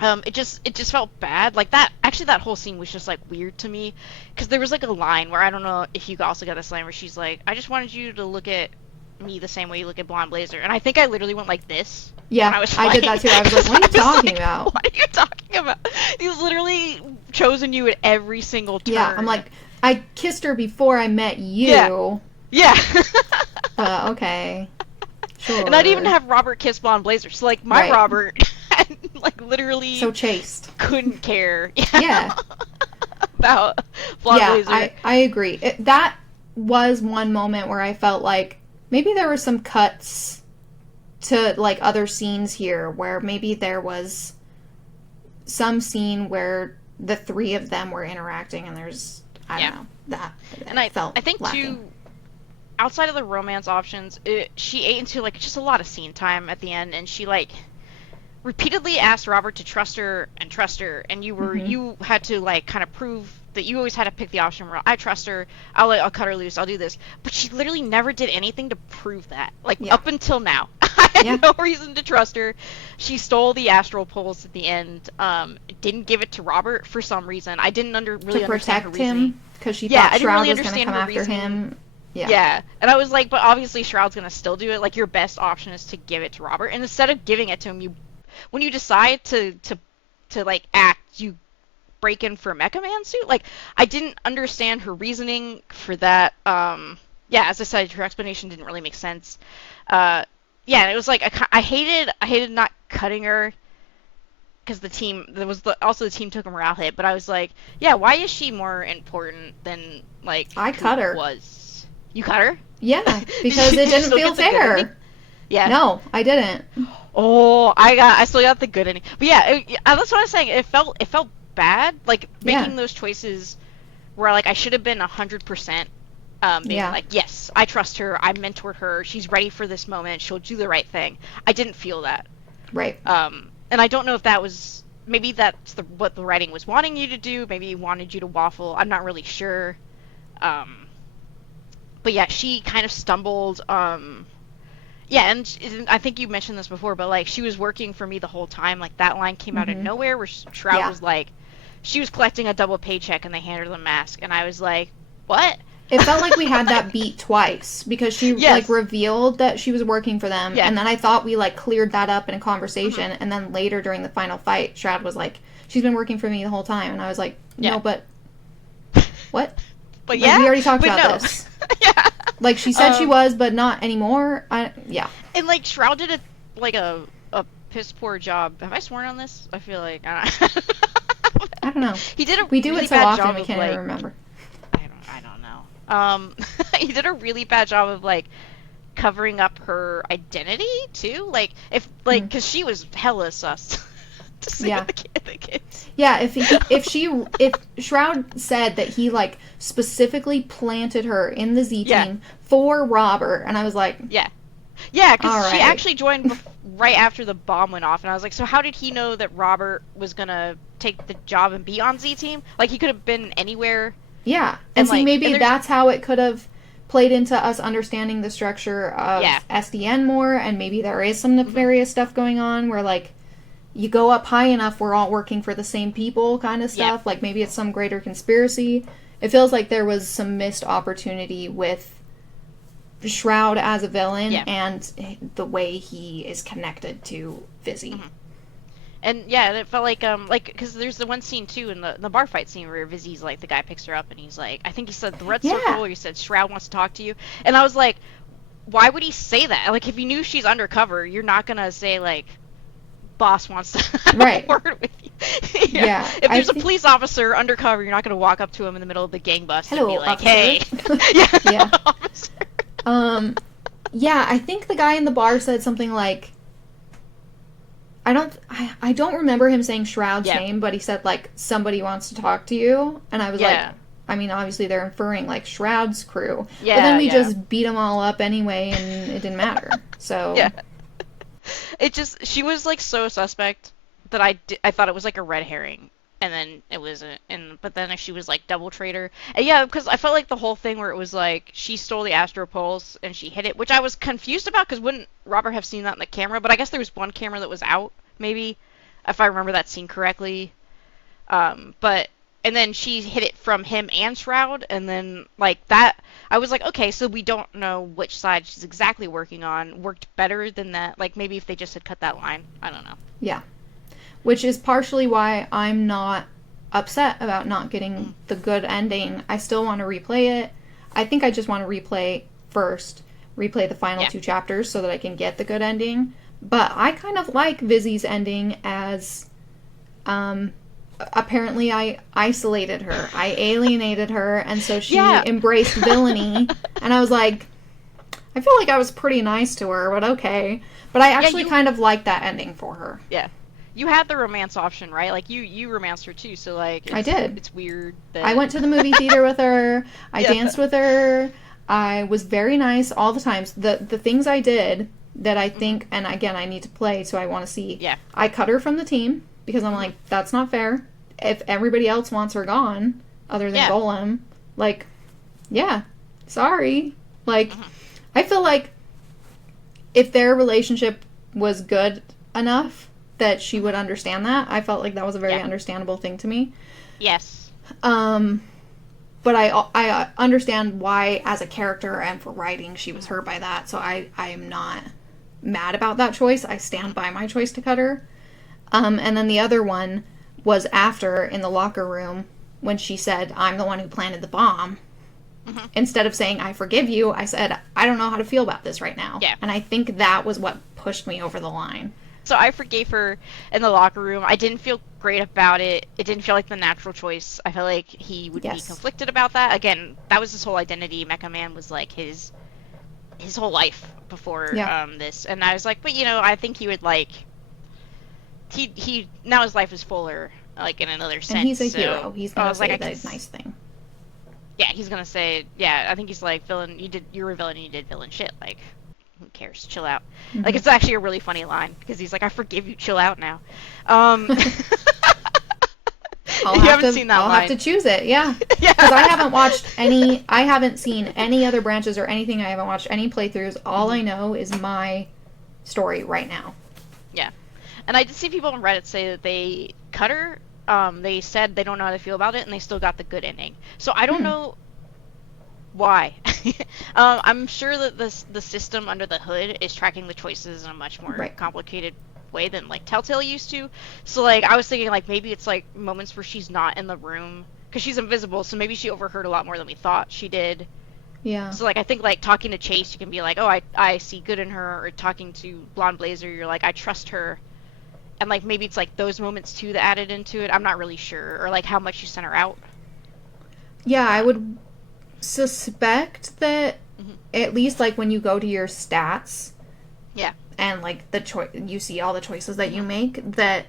It just felt bad. Like that. Actually, that whole scene was just like weird to me, because there was like a line where I don't know if you also got this line where she's like, "I just wanted you to look at me the same way you look at Blonde Blazer," and I think I literally went like this. Yeah, I did that too. I was like, "What are you talking about? What are you talking about? He's literally chosen you at every single turn." Yeah, I'm like, I kissed her before I met you. Yeah. Okay. Sure. And I'd even have Robert kiss Blonde Blazer. So like my Right. Robert, like literally So chaste. couldn't care. Yeah. About Blonde Yeah, Blazer. I agree. That was one moment where I felt like maybe there were some cuts to like other scenes here where maybe there was some scene where the three of them were interacting and there's I don't know that And I think lacking. too, outside of the romance options, she ate into like just a lot of scene time at the end, and she like repeatedly asked Robert to trust her, and you had to like kind of prove that you always had to pick the option where I trust her, I'll cut her loose, I'll do this. But she literally never did anything to prove that. Like up until now. I had no reason to trust her. She stole the astral pulse at the end, didn't give it to Robert for some reason. I didn't really understand her To protect reasoning. him because she thought Shroud was going to come after reasoning. him. Yeah, and I was like, but obviously Shroud's gonna still do it. Like, your best option is to give it to Robert, and instead of giving it to him, when you decide to like act, you break in for a Mecha Man suit. Like, I didn't understand her reasoning for that. Yeah, as I said, her explanation didn't really make sense. Yeah, and it was like I hated not cutting her, because the team also the team took a morale hit. But I was like, yeah, why is she more important than like I cut her. Was you cut her? Yeah, because it didn't feel fair. Yeah. No, I didn't. Oh, I still got the good ending. But yeah, that's what I was saying. It felt bad, like making those choices where like I should have been 100%. Being like, yes, I trust her. I mentored her. She's ready for this moment. She'll do the right thing. I didn't feel that. Right. And I don't know if that was, maybe that's what the writing was wanting you to do. Maybe he wanted you to waffle. I'm not really sure. But yeah, she kind of stumbled. Yeah, and I think you mentioned this before, but like she was working for me the whole time. Like that line came out of nowhere where Shroud was like, she was collecting a double paycheck and they handed her the mask, and I was like, what? It felt like we had that beat twice because she like revealed that she was working for them, and then I thought we like cleared that up in a conversation, and then later during the final fight, Shroud was like, she's been working for me the whole time, and I was like, no, but what? But like, we already talked about this. Yeah. Like she said she was, but not anymore. Yeah. And like Shroud did a piss poor job. Have I sworn on this? I feel like I don't know. He did a we do really it so bad often job we can't even remember. I don't know. He did a really bad job of like covering up her identity too. Like if like because she was hella sus. To see the kids. Yeah, if Shroud said that he like specifically planted her in the Z team for Robert, and I was like, yeah, because she actually joined right after the bomb went off, and I was like, so how did he know that Robert was gonna take the job and be on Z team? Like he could have been anywhere. Yeah, and see, maybe that's how it could have played into us understanding the structure of SDN more, and maybe there is some nefarious stuff going on where like. You go up high enough, we're all working for the same people kind of stuff. Yeah. Like, maybe it's some greater conspiracy. It feels like there was some missed opportunity with Shroud as a villain and the way he is connected to Vizzy. Mm-hmm. And, yeah, it felt like, because there's the one scene, too, in the bar fight scene where Vizzy's, like, the guy picks her up and he's like, I think he said the red circle, or he said Shroud wants to talk to you. And I was like, why would he say that? Like, if you knew she's undercover, you're not gonna say, like, boss wants to have a word with you. Yeah. If there's a police officer undercover, you're not going to walk up to him in the middle of the gang bust and be like, officer. Hey. Officer. Yeah, I think the guy in the bar said something like, I I don't remember him saying Shroud's Yeah. name, but he said, like, somebody wants to talk to you. And I was like, Yeah. I mean, obviously they're inferring, like, Shroud's crew. But then Yeah, we yeah. just beat them all up anyway, and it didn't matter. Yeah. So, It just she was like so suspect that I thought it was like a red herring, and then it wasn't. And but then she was like double traitor. And yeah, because I felt like the whole thing where it was like she stole the Astro Pulse and she hid it, which I was confused about because wouldn't Robert have seen that in the camera? But I guess there was one camera that was out, maybe, if I remember that scene correctly. But and then she hid it from him and Shroud, and then like that, I was like, okay, so we don't know which side she's exactly working on. Worked better than that. Like maybe if they just had cut that line, I don't know. yeah. Which is partially why I'm not upset about not getting the good ending. I still want to replay it. I think I just want to replay the final Yeah. 2 chapters so that I can get the good ending. But I kind of like Vizzy's ending as apparently I isolated her. I alienated her, and so she Yeah. embraced villainy. And I was like, I feel like I was pretty nice to her, but okay. But I actually you- kind of like that ending for her. Yeah. You had the romance option, right? Like you romanced her too, so like I did. It's weird that I went to the movie theater with her. I Yeah. danced with her. I was very nice all the times. The things I did that I think, and again, I need to play, so I want to see. Yeah. I cut her from the team because I'm like, that's not fair. If everybody else wants her gone, other than Yeah. Golem, like, yeah, sorry. Like, I feel like if their relationship was good enough that she would understand that, I felt like that was a very Yeah. understandable thing to me. Yes. But I understand why, as a character and for writing, she was hurt by that. So I'm not mad about that choice. I stand by my choice to cut her. And then the other one was after in the locker room when she said, "I'm the one who planted the bomb." Instead of saying, "I forgive you," I said, "I don't know how to feel about this right now." Yeah. And I think that was what pushed me over the line. So I forgave her in the locker room. I didn't feel great about it. It didn't feel like the natural choice. I felt like he would be Yes. conflicted about that. Again, that was his whole identity. Mecha Man was like his whole life before Yeah. this. And I was like, but I think he would like he now his life is fuller, like in another sense. And he's a so hero. He's I going to was like, say I the can nice thing. Yeah, he's gonna say, yeah, I think he's like, villain, you're a villain and you did villain shit, like, who cares, chill out. Like, it's actually a really funny line, because he's like, I forgive you, chill out now. I'll You have haven't to, seen that I'll line. have to choose it, yeah. Yeah. Because I haven't seen any other branches or anything. I haven't watched any playthroughs. All I know is my story right now. Yeah. And I did see people on Reddit say that they cut her, they said they don't know how to feel about it, and they still got the good ending. So I don't know why. I'm sure that the system under the hood is tracking the choices in a much more Right. complicated way than like Telltale used to. So like I was thinking like maybe it's like moments where she's not in the room because she's invisible, so maybe she overheard a lot more than we thought she did. Yeah. So like I think like talking to Chase, you can be like, oh, I see good in her, or talking to Blonde Blazer, you're like, I trust her. And like maybe it's like those moments too that added into it. I'm not really sure, or like how much you sent her out. Yeah, I would suspect that at least like when you go to your stats Yeah. and like you see all the choices that you make, that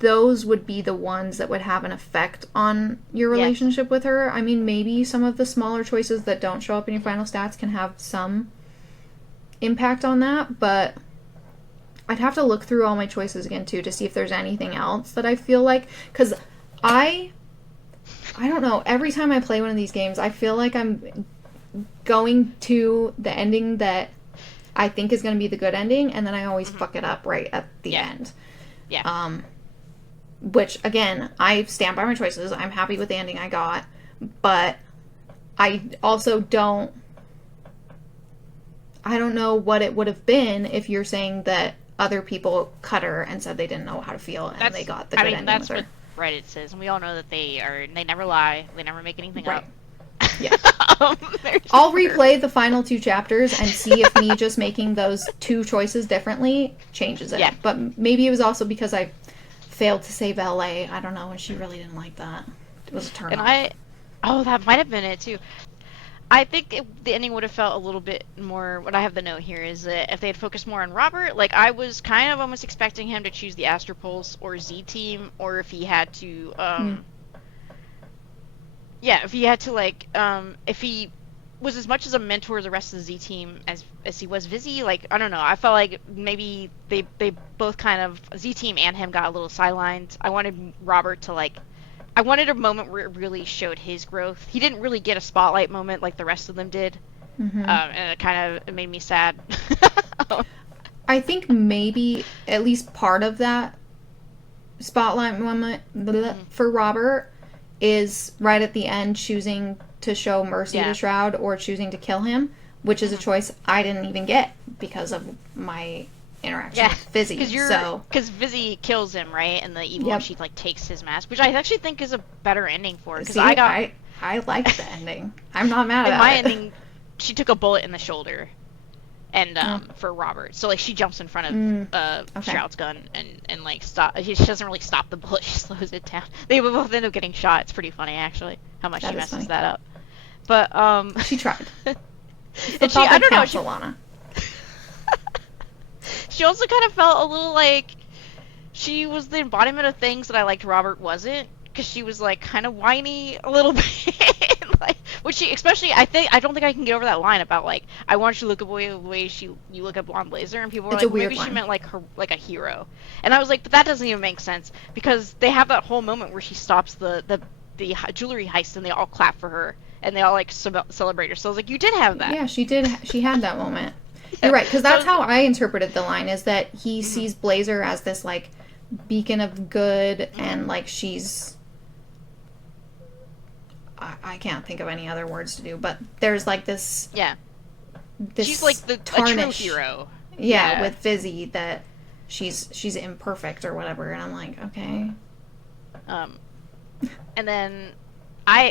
those would be the ones that would have an effect on your Yeah. relationship with her. I mean, maybe some of the smaller choices that don't show up in your final stats can have some impact on that, but I'd have to look through all my choices again too to see if there's anything else that I feel like, because I don't know, every time I play one of these games I feel like I'm going to the ending that I think is going to be the good ending, and then I always fuck it up right at the Yeah. end. Yeah. Which, again, I stand by my choices. I'm happy with the ending I got. But I also I don't know what it would have been if you're saying that other people cut her and said they didn't know how to feel and they got the good ending that's with her. what Reddit says, and we all know that they never lie, they never make anything Right. up. Yeah. They're I'll super- replay the final 2 chapters and see if me just making those 2 choices differently changes it. Yeah. But maybe it was also because I failed to save LA. I don't know, and she really didn't like that. It was a turn And off. that might have been it too. I think the ending would have felt a little bit more. What I have the note here is that if they had focused more on Robert, like I was kind of almost expecting him to choose the Astropulse or Z Team, or if he had to, Mm. yeah, if he had to if he was as much as a mentor to the rest of the Z Team as he was Vizzy. Like I don't know, I felt like maybe they both kind of Z Team and him got a little sidelined. I wanted Robert to I wanted a moment where it really showed his growth. He didn't really get a spotlight moment like the rest of them did, Hmm. and it made me sad. I think maybe at least part of that spotlight moment Mhm. for Robert is right at the end choosing to show mercy to Yeah. Shroud or choosing to kill him, which is a Mhm. choice I didn't even get because of my interaction Yeah, with Fizzy. So, because Vizzy kills him, right? And the evil one, yep. she takes his mask, which I actually think is a better ending for. Because I See, got I liked the ending. I'm not mad in about my it. ending, she took a bullet in the shoulder, and Oh, for Robert, so she jumps in front mm, of okay, Shroud's gun and stop. She doesn't really stop the bullet; she slows it down. They both end up getting shot. It's pretty funny actually how much that she is messes funny. that up. But She tried. It's the and she thought I that don't know counts, she Alana. she also kind of felt a little like she was the embodiment of things that I liked Robert wasn't, because she was like kind of whiny a little bit, like which she especially I don't think I can get over that line about like I want you to look at the way you look at Blonde Blazer, and people were It's a like, well, weird maybe she one. meant like her like a hero, and I was like, but that doesn't even make sense because they have that whole moment where she stops the jewelry heist and they all clap for her and they all like celebrate her. So I was like, you did have that. Yeah, she did. She had that moment. You're Yeah. right, because So that's how I interpreted the line: is that he mhm, sees Blazer as this like beacon of good, mhm. and like she's. I can't think of any other words to do, but there's like Yeah, she's like this the a true tarnish, hero. yeah, Yeah. with Fizzy that she's imperfect or whatever, and I'm like, okay, Um, and then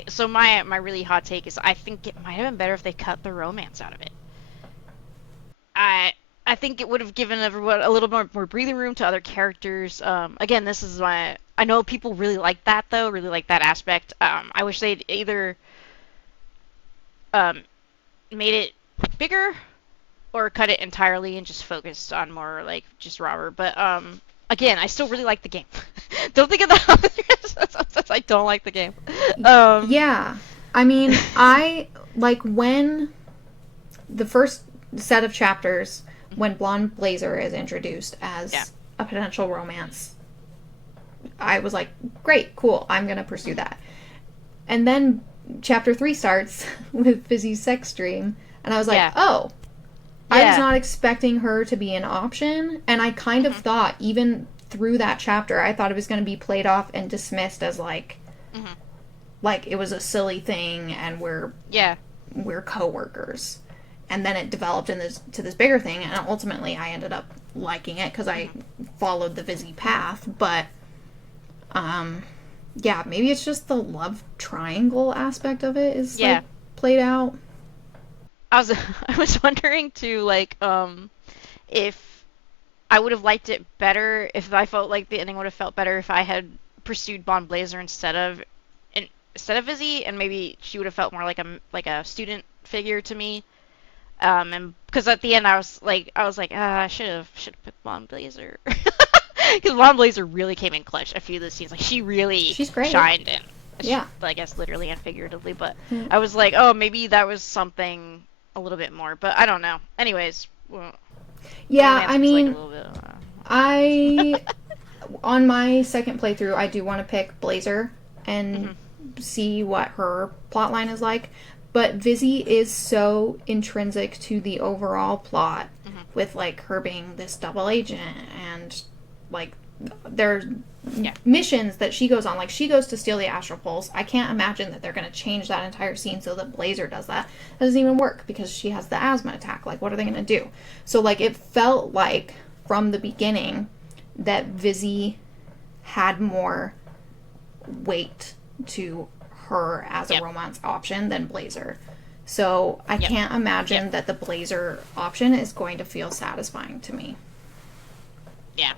so my really hot take is I think it might have been better if they cut the romance out of it. I I think it would have given everyone a little more breathing room to other characters. Again, this is my I know people really like that though, really like that aspect. I wish they'd either um, made it bigger or cut it entirely and just focused on more like just Robert. But again, I still really like the game. Don't think of that since I don't like the game. Um, yeah. I mean, I like when the first set of chapters when Blonde Blazer is introduced yeah. as a potential romance. I was like, great, cool, I'm gonna pursue that. And then chapter 3 starts with Fizzy's sex dream, and I was like, Yeah. oh, I was Yeah. not expecting her to be an option, and I kind of Mhm. thought, even through that chapter, I thought it was going to be played off and dismissed as Mhm. like it was a silly thing and Yeah. we're coworkers. And then it developed to this bigger thing, and ultimately I ended up liking it because I Mhm. followed the Vizzy path. But um, yeah, maybe it's just the love triangle aspect of it is like Yeah. played out. I was I was wondering too, if I would have liked it better if I felt like the ending would have felt better if I had pursued Bond Blazer instead of Izzy, and maybe she would have felt more like a student figure to me. And because at the end I was like, ah, I should have put Blonde Blazer. Because Blonde Blazer really came in clutch a few of the scenes. Like she really She's great. shined in. Yeah. I guess literally and figuratively, but Mm. I was like, oh, maybe that was something a little bit more. But I don't know. Anyways, well, Yeah, romance I was like a mean, little bit. I on my second playthrough, I do want to pick Blazer and Mhm. see what her plotline is like. But Vizzy is so intrinsic to the overall plot, Mhm. with like her being this double agent and like there's Yeah. missions that she goes on. Like she goes to steal the Astral Pulse. I can't imagine that they're going to change that entire scene so that Blazer does that. That doesn't even work because she has the asthma attack. Like what are they going to do? So like it felt like from the beginning that Vizzy had more weight to her as a Yep. romance option than Blazer. So I Yep. can't Yep. imagine that the Blazer option is going to feel satisfying to me. Yeah.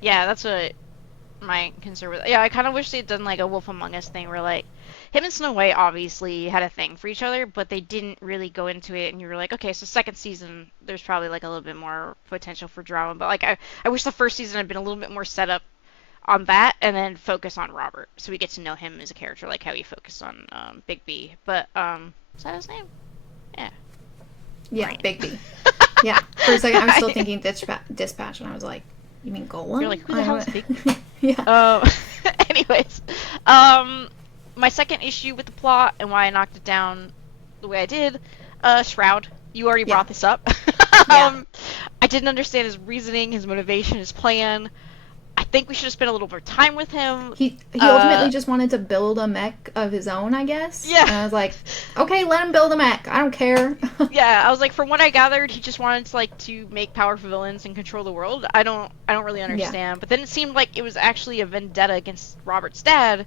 Yeah. That's what my concern was. Yeah. I kind of wish they'd done like a Wolf Among Us thing where like him and Snow White obviously had a thing for each other, but they didn't really go into it, and you were like, okay, so second season, there's probably like a little bit more potential for drama. But like, I wish the first season had been a little bit more set up on that, and then focus on Robert, so we get to know him as a character, like how he focused on Big B. But is that his name? Yeah. Yeah, Brain. Big B. Yeah. For a second, I was still thinking Dispatch, and I was like, you mean Golem? You're like, who the hell is Big B? Yeah. Anyways, my second issue with the plot and why I knocked it down the way I did, Shroud. You already brought this up. Yeah. I didn't understand his reasoning, his motivation, his plan. I think we should have spent a little more time with him. He ultimately just wanted to build a mech of his own, I guess. Yeah. And I was like, okay, let him build a mech. I don't care. Yeah, I was like, from what I gathered, he just wanted to like to make powerful villains and control the world. I don't really understand. Yeah. But then it seemed like it was actually a vendetta against Robert's dad,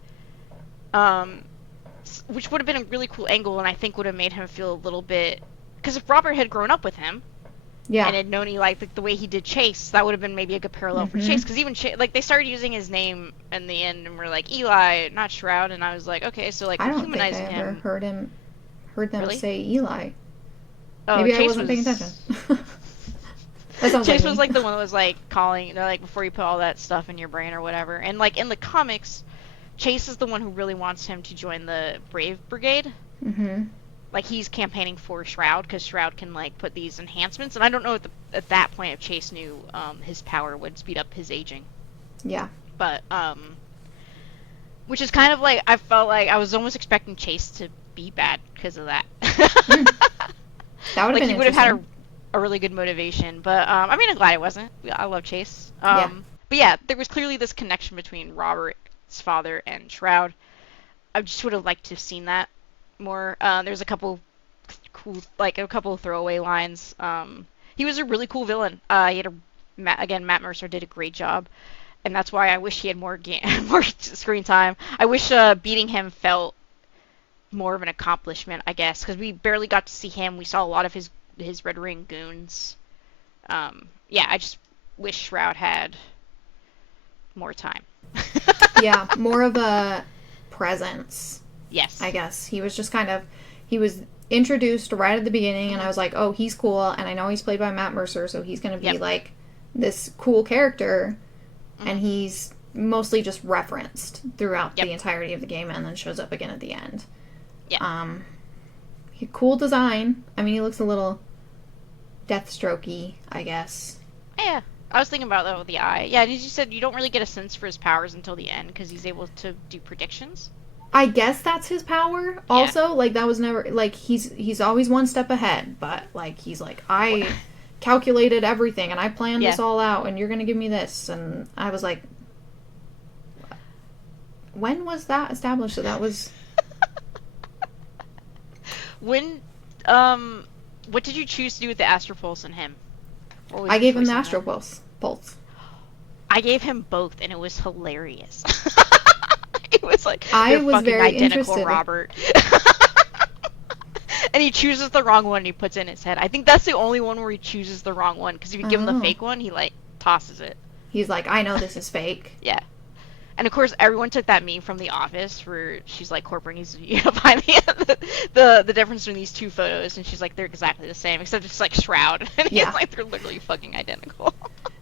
which would have been a really cool angle, and I think would have made him feel a little bit. Because if Robert had grown up with him, Yeah. and had known he liked the way he did Chase, that would have been maybe a good parallel for Chase. Because even like they started using his name in the end, and we're like Eli, not Shroud, and I was like, okay, so like I we're don't think I humanizing ever him. heard them Really? say Eli. Oh, Maybe I Chase wasn't paying was- attention. That sounds Chase like was me. like the one that was like calling, like before you put all that stuff in your brain or whatever. And like in the comics, Chase is the one who really wants him to join the Brave Brigade. Mm-hmm. Like he's campaigning for Shroud because Shroud can like put these enhancements. And I don't know at that point if Chase knew his power would speed up his aging. Yeah. But which is kind of like I felt like I was almost expecting Chase to be bad because of that. That would have Like been he would have had interesting. a really good motivation, but I mean, I'm glad it wasn't. I love Chase. Yeah. But yeah, there was clearly this connection between Robert's father and Shroud. I just would have liked to have seen that more. There's a couple cool, like a couple of throwaway lines. He was a really cool villain. He had again, Matt Mercer did a great job, and that's why I wish he had more more screen time. I wish beating him felt more of an accomplishment, I guess, because we barely got to see him. We saw a lot of his Red Ring goons. Yeah, I just wish Shroud had more time. Yeah, more of a presence. Yes. I guess he was just he was introduced right at the beginning, and I was like, oh, he's cool, and I know he's played by Matt Mercer, so he's gonna be like this cool character, and he's mostly just referenced throughout the entirety of the game, and then shows up again at the end. Yeah. Cool design. I mean, he looks a little Deathstroke-y, I guess. Yeah. I was thinking about that with the eye. Yeah, and you said you don't really get a sense for his powers until the end because he's able to do predictions. I guess that's his power. Also, like that was never like he's always one step ahead, but like he's like I calculated everything and I planned this all out, and you're gonna give me this, and I was like, when was that established? That was When, what did you choose to do with the Astro Pulse and him? I gave him the Astro Pulse. I gave him both, and it was hilarious. It was like, I you're was fucking very identical, interested. Robert. And he chooses the wrong one and he puts it in his head. I think that's the only one where he chooses the wrong one, because if you give him the fake one, he like tosses it. He's like, I know this is fake. Yeah. And of course, everyone took that meme from The Office, where she's like, Corporate needs to find the difference between these two photos, and she's like, they're exactly the same, except it's like Shroud, and he's like, they're literally fucking identical.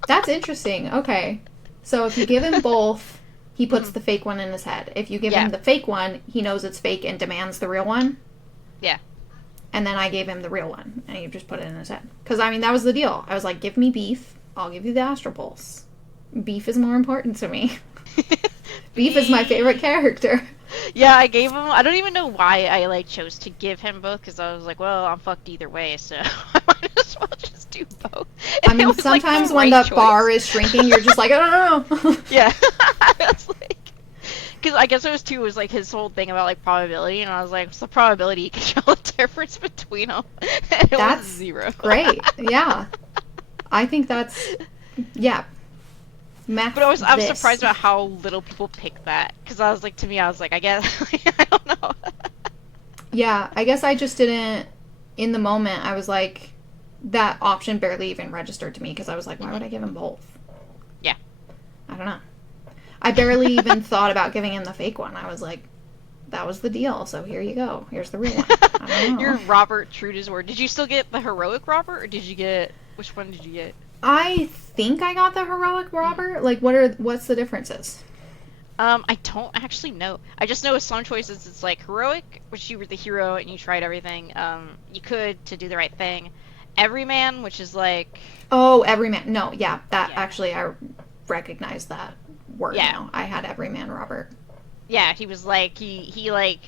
That's interesting. Okay, so if you give him both, he puts the fake one in his head. If you give him the fake one, he knows it's fake and demands the real one. Yeah. And then I gave him the real one, and he just put it in his head. Because, I mean, that was the deal. I was like, give me beef, I'll give you the Astro Pulse. Beef is more important to me. Beef is my favorite character. Yeah, I gave him. I don't even know why I like chose to give him both, because I was like, well, I'm fucked either way, so I might as well just do both. And I mean, sometimes when the bar is shrinking, you're just like, I don't know. Yeah, I was like, because I guess it was too. It was like his whole thing about like probability, and I was like, what's the probability you can tell the difference between them? And it was 0. Great. Yeah, I think that's Math But I was surprised about how little people picked that, because I was like, to me, I was like, I guess I don't know. Yeah, I guess I just didn't. In the moment, I was like, that option barely even registered to me, because I was like, why would I give him both? Yeah. I don't know. I barely even thought about giving him the fake one. I was like, that was the deal. So here you go. Here's the real one. I don't know. You're Robert true to his word. Did you still get the heroic Robert, or did you get which one did you get? I think I got the heroic Robert. Like, what's the differences? I don't actually know. I just know with some choices it's like heroic, which you were the hero and you tried everything you could to do the right thing. Everyman, which is like Oh, everyman. No, yeah, that Yeah. actually I recognize that word Yeah. now. I had everyman Robert. yeah, he was like he like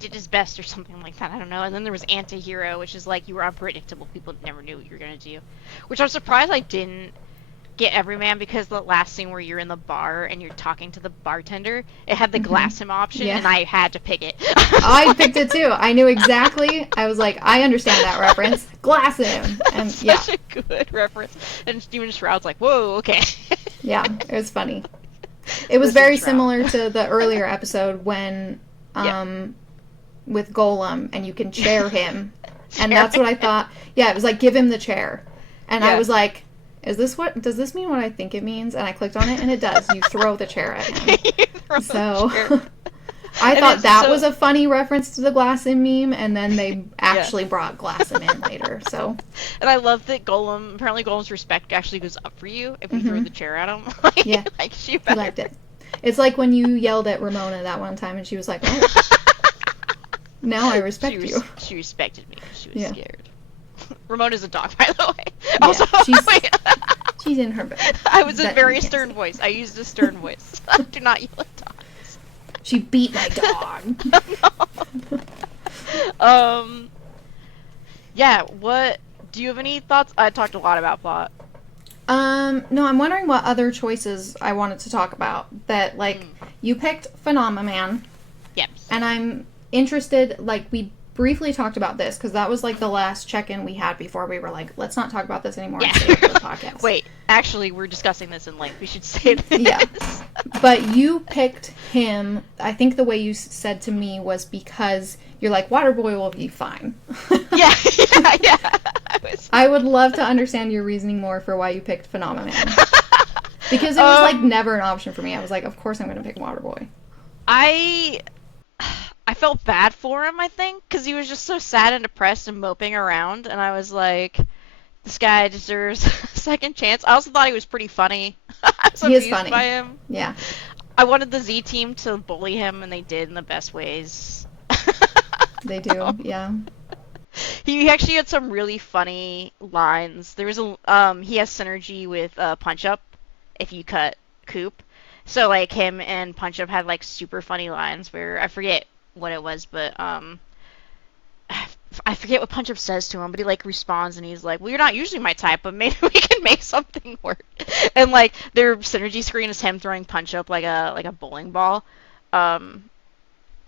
did his best or something like that. I don't know. And then there was anti-hero, which is like you were unpredictable. People never knew what you were gonna do. Which I'm surprised I didn't get everyman because the last scene where you're in the bar and you're talking to the bartender, it had the glass him option, Yeah. and I had to pick it. I picked it too. I knew exactly. I was like, I understand that reference. Glass him. And yeah. Such a good reference. And Steven Shroud's like, whoa, okay. Yeah, it was funny. It was Listen, very Shroud. similar to the earlier episode when with Golem and you can chair him. And that's what I thought. Yeah, it was like give him the chair. And I Yeah. was like, does this mean what I think it means? And I clicked on it and it does. You throw the chair at him. You throw the So chair. I And thought it's that so- was a funny reference to the Glassin meme, and then they actually brought Glassin in later. So And I love that Golem, apparently Golem's respect actually goes up for you if you throw the chair at him. Yeah. Like, she he better. liked it. It's like when you yelled at Ramona that one time, and she was like, "Oh, now I respect you." She respected me because she was Yeah. scared. Ramona's a dog, by the way. Yeah, Also, she's- wait, She's in her bed. I was a That very you can't stern see. voice. I used a stern voice. Do not yell at dogs. She beat my dog. Yeah, what do you have any thoughts? I talked a lot about plot. No, I'm wondering what other choices I wanted to talk about. That, like, you picked Phenomenon, Yep. and I'm interested, like, we briefly talked about this, because that was, like, the last check-in we had before we were like, let's not talk about this anymore and save it for the podcast. Wait, actually, we're discussing this in length. We should say this. Yeah. But you picked him, I think the way you said to me was because you're like, Waterboy will be fine. yeah. I would love to understand your reasoning more for why you picked Phenomenon. Because it was, like, never an option for me. I was like, of course I'm going to pick Waterboy. I felt bad for him, I think, because he was just so sad and depressed and moping around, and I was like, this guy deserves a second chance. I also thought he was pretty funny. I was He is amused funny. by him. Yeah. I wanted the Z team to bully him, and they did in the best ways. They do, yeah. He actually had some really funny lines. There was he has synergy with Punch Up if you cut Coop. So like him and Punch Up had like super funny lines where I forget what it was, but I forget what Punch Up says to him, but he like responds and he's like, "Well, you're not usually my type, but maybe we can make something work." And like their synergy screen is him throwing Punch Up like a bowling ball.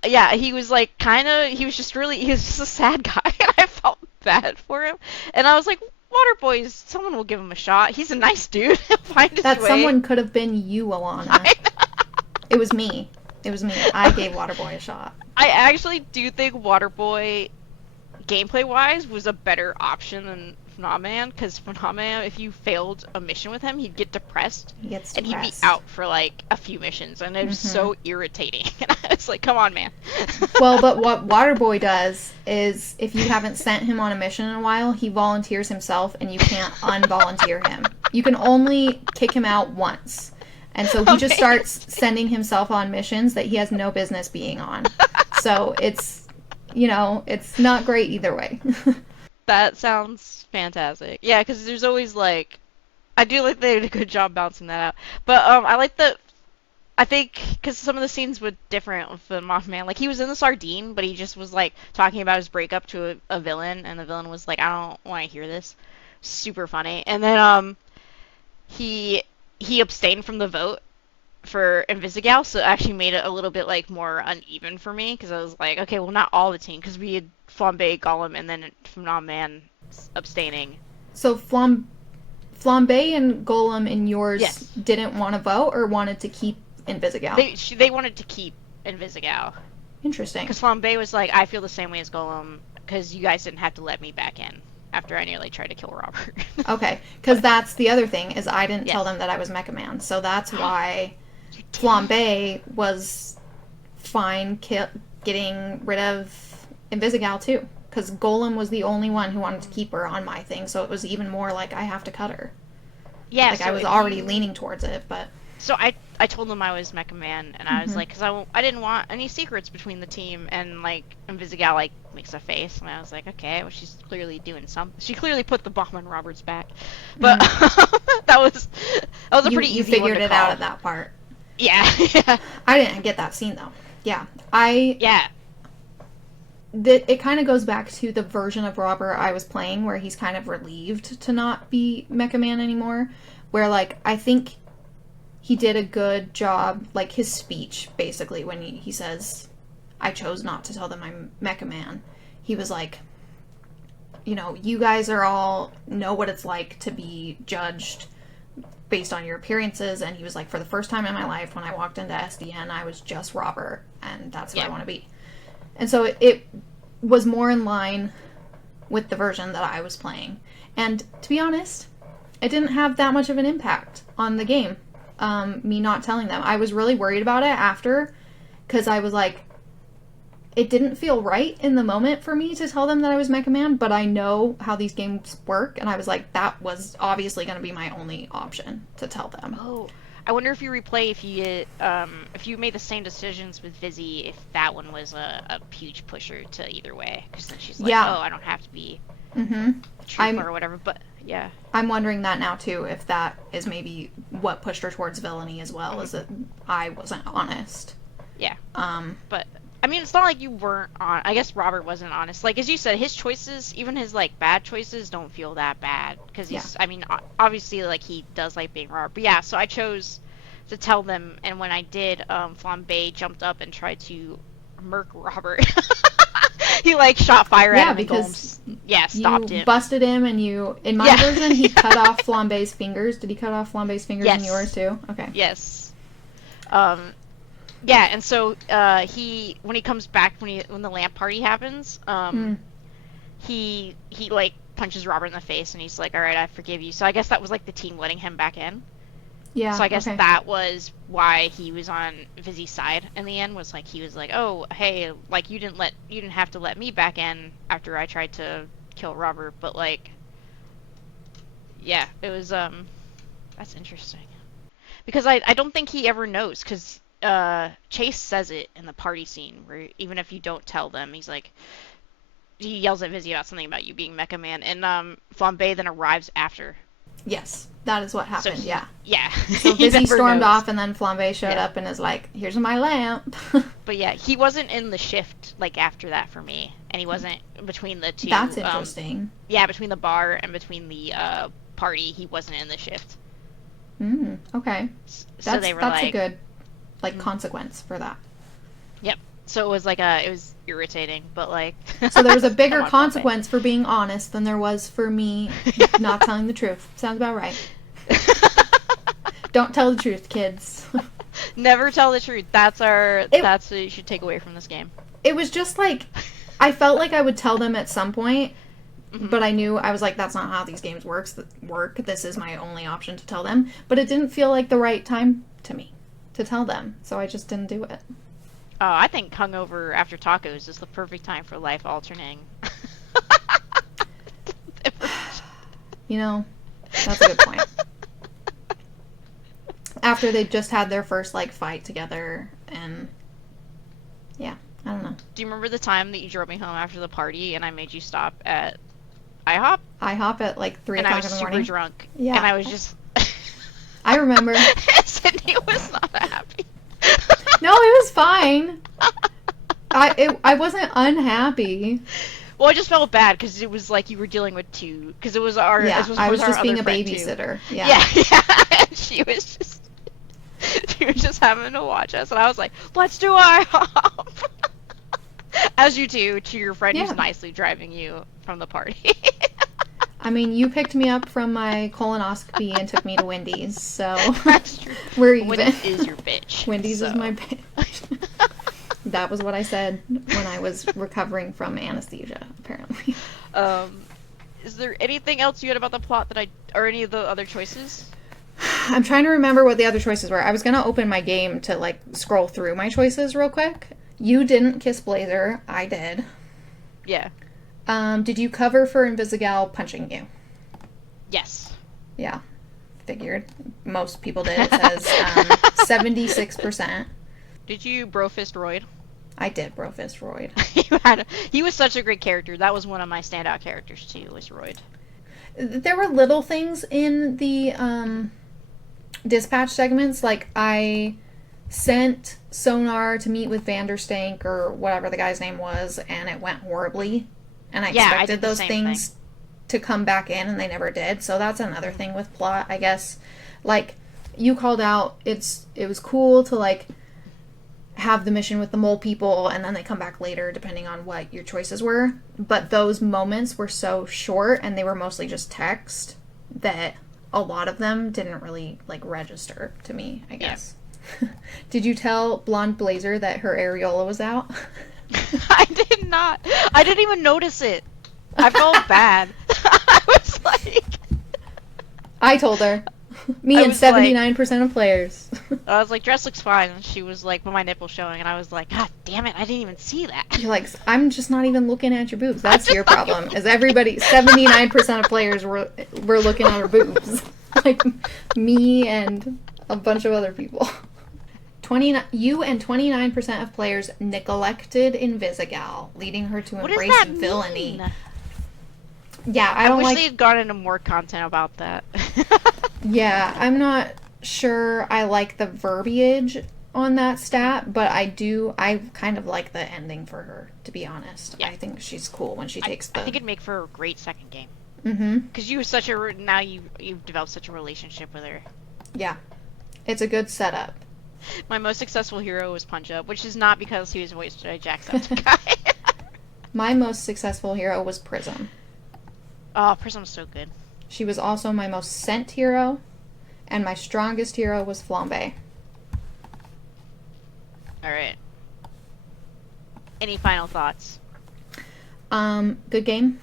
Yeah, he was like he was just a sad guy, and I felt bad for him. And I was like, Waterboy, someone will give him a shot. He's a nice dude. He'll find his That way. someone could have been you, Alana. It was me. I gave Waterboy a shot. I actually do think Waterboy, gameplay-wise, was a better option than Phenomenon, because Phenomenon, if you failed a mission with him, he'd get depressed. He gets And he'd be depressed. out for like a few missions, and it was so irritating. And I was like, come on, man. Well, but what Waterboy does is, if you haven't sent him on a mission in a while, he volunteers himself, and you can't unvolunteer him. You can only kick him out once. And so he just starts sending himself on missions that he has no business being on. So it's, it's not great either way. That sounds fantastic. Yeah, because there's always like, I do like they did a good job balancing that out. But I like I think because some of the scenes were different with the Mothman. Like he was in the Sardine, but he just was like talking about his breakup to a villain, and the villain was like, I don't want to hear this. Super funny. And then he abstained from the vote for Invisigal, so it actually made it a little bit like more uneven for me, because I was like, okay, well, not all the team, because we had Flambe, Gollum, and then Phenomenon abstaining. So Flambe and Golem in yours Yes. didn't want to vote or wanted to keep Invisigal? They wanted to keep Invisigal, Interesting. because Flambe was like, I feel the same way as Gollum, because you guys didn't have to let me back in after I nearly tried to kill Robert. Okay, because that's the other thing, is I didn't tell Yes. them that I was Mecha Man, so that's why Flambe was fine getting rid of Invisigal too, because Golem was the only one who wanted to keep her on my thing, so it was even more like I have to cut her. Yeah, like so I was already leaning towards it, but so I told them I was Mecha Man, and I was like, because I didn't want any secrets between the team, and like Invisigal like makes a face, and I was like, okay, well she's clearly doing something. She clearly put the bomb on Robert's back, but that was a pretty easy one to call. You figured it out at that part. Yeah, yeah. I didn't get that scene though. Yeah. It kind of goes back to the version of Robert I was playing where he's kind of relieved to not be Mecha Man anymore, where like I think he did a good job, like his speech basically when he says I chose not to tell them I'm Mecha Man. He was like, you know, you guys are all know what it's like to be judged based on your appearances, and he was like, for the first time in my life when I walked into SDN I was just Robert, and that's who I want to be. And so it was more in line with the version that I was playing. And to be honest, it didn't have that much of an impact on the game, me not telling them. I was really worried about it after, because I was like, it didn't feel right in the moment for me to tell them that I was Mecha Man, but I know how these games work, and I was like, that was obviously going to be my only option to tell them. Oh, I wonder if you replay if you made the same decisions with Vizzy, if that one was a huge pusher to either way, because then she's like, oh, I don't have to be a trooper or whatever. But yeah, I'm wondering that now too, if that is maybe what pushed her towards villainy as well, is that I wasn't honest. Yeah. But I mean, it's not like you weren't on. I guess Robert wasn't honest. Like, as you said, his choices, even his, like, bad choices, don't feel that bad. Because he's, I mean, obviously, like, he does like being Robert. But yeah, so I chose to tell them, and when I did, Flambe jumped up and tried to murk Robert. He, like, shot fire at him, because stopped him. You busted him, and you, in my version, he cut off Flambe's fingers. Did he cut off Flambe's fingers in yours, too? Okay. Yes. Yeah, and so when he comes back, when the lamp party happens, he like punches Robert in the face, and he's like, "All right, I forgive you." So I guess that was like the team letting him back in. Yeah. So I guess that was why he was on Vizzy's side in the end. Was like he was like, "Oh, hey, like you didn't have to let me back in after I tried to kill Robert, but like, yeah, it was that's interesting because I don't think he ever knows because." Chase says it in the party scene where even if you don't tell them, he's like, he yells at Vizzy about something about you being Mecha Man, and Flambe then arrives after. Yes, that is what happened. So yeah. So Vizzy stormed off, and then Flambe showed up and is like, "Here's my lamp." But yeah, he wasn't in the shift like after that for me, and he wasn't between the two. That's interesting. Yeah, between the bar and between the party, he wasn't in the shift. Okay. So they were that's like, a good consequence for that. Yep. So it was like it was irritating, but like. So there was a bigger consequence for being honest than there was for me not telling the truth. Sounds about right. Don't tell the truth, kids. Never tell the truth. That's what you should take away from this game. It was just like, I felt like I would tell them at some point, but I knew, I was like, that's not how these games work. This is my only option to tell them. But it didn't feel like the right time to me to tell them, so I just didn't do it. Oh, I think hungover after tacos is the perfect time for life alternating. You know, that's a good point. After they just had their first like fight together, and yeah, I don't know. Do you remember the time that you drove me home after the party and I made you stop at IHOP? IHOP at like 3 o'clock in the morning. And I was super drunk. Yeah. And I was just... I remember. Sydney was not happy. No, it was fine. I wasn't unhappy. Well, I just felt bad because it was like you were dealing with two. Because it was our... Yeah, I was just being a babysitter. Too. Yeah. And she was just having to watch us. And I was like, let's do IHOP. As you do to your friend who's nicely driving you from the party. I mean, you picked me up from my colonoscopy and took me to Wendy's, so that's true. We're even. Wendy's is your bitch. Wendy's is my bitch. That was what I said when I was recovering from anesthesia, apparently. Is there anything else you had about the plot or any of the other choices? I'm trying to remember what the other choices were. I was gonna open my game to like scroll through my choices real quick, You didn't kiss Blazer. I did. Yeah. Did you cover for Invisigal punching you? Yes. Yeah. Figured. Most people did. It says 76%. Did you brofist Royd? I did brofist Royd. He was such a great character. That was one of my standout characters too, was Royd. There were little things in the dispatch segments, like I sent Sonar to meet with Vanderstank or whatever the guy's name was, and it went horribly. And I expected those things to come back in, and they never did. So that's another thing with plot, I guess. Like you called out, it was cool to like have the mission with the mole people, and then they come back later depending on what your choices were. But those moments were so short, and they were mostly just text, that a lot of them didn't really like register to me, I guess. Yeah. Did you tell Blonde Blazer that her areola was out? I did not. I didn't even notice it. I felt bad. I was like... I told her. Me and 79% of players. I was like, dress looks fine. And she was like, but my nipple's showing. And I was like, God damn it, I didn't even see that. You're like, I'm just not even looking at your boobs. That's your problem. Is everybody, 79% of players were looking at her boobs. Like me and a bunch of other people. You and 29% of players neglected Invisigal, leading her to embrace villainy. Mean? Yeah, I wish they'd gone into more content about that. Yeah, I'm not sure I like the verbiage on that stat, but I kind of like the ending for her, to be honest. Yeah. I think she's cool when she takes I think it'd make for a great second game. Mm-hmm. Because you've developed such a relationship with her. Yeah. It's a good setup. My most successful hero was Punch Up, which is not because he was voiced by Jacksepticeye. My most successful hero was Prism. Oh, Prism's so good. She was also my most sent hero, and my strongest hero was Flambe. Alright. Any final thoughts? Good game.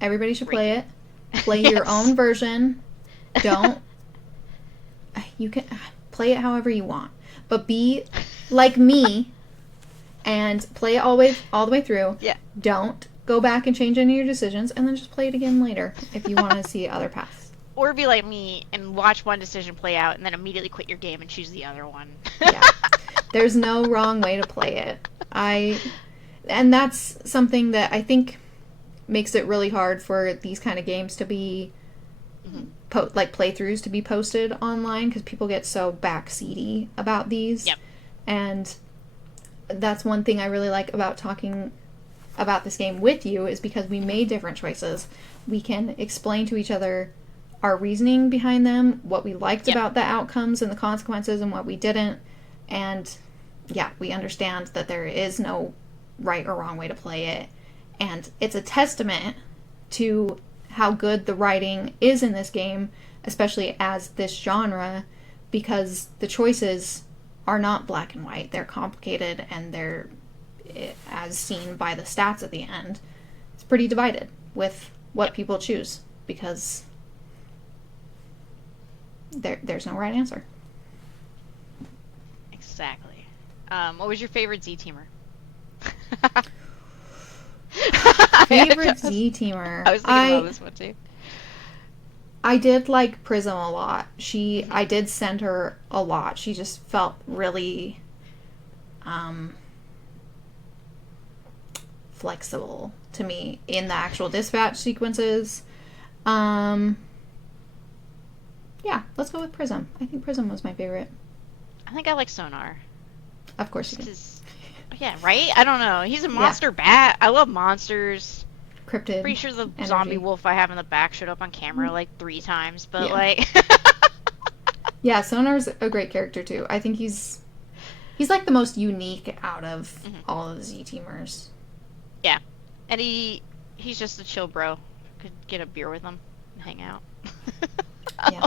Everybody should play it. Play your own version. Don't. You can play it however you want. But be like me and play it all the way through. Yeah. Don't go back and change any of your decisions, and then just play it again later if you want to see other paths. Or be like me and watch one decision play out and then immediately quit your game and choose the other one. Yeah. There's no wrong way to play it. And that's something that I think makes it really hard for these kind of games to be playthroughs to be posted online, because people get so backseaty about these. Yep. And that's one thing I really like about talking about this game with you, is because we made different choices. We can explain to each other our reasoning behind them, what we liked about the outcomes and the consequences, and what we didn't. And yeah, we understand that there is no right or wrong way to play it. And it's a testament to how good the writing is in this game, especially as this genre, because the choices are not black and white. They're complicated, and they're, as seen by the stats at the end, it's pretty divided with what people choose, because there's no right answer. Exactly. What was your favorite Z-teamer? Favorite Z-teamer? I was thinking about this one too. I did like Prism a lot. I did send her a lot. She just felt really flexible to me in the actual dispatch sequences. Yeah, let's go with Prism. I think Prism was my favorite. I think I like Sonar. Of course you do. Yeah, right? I don't know. He's a monster bat. I love monsters. Cryptid. Pretty sure the zombie wolf I have in the back showed up on camera like 3 times, but like... Yeah, Sonar's a great character too. I think he's like the most unique out of all of the Z-teamers. Yeah. And he's just a chill bro. Could get a beer with him and hang out. Yeah.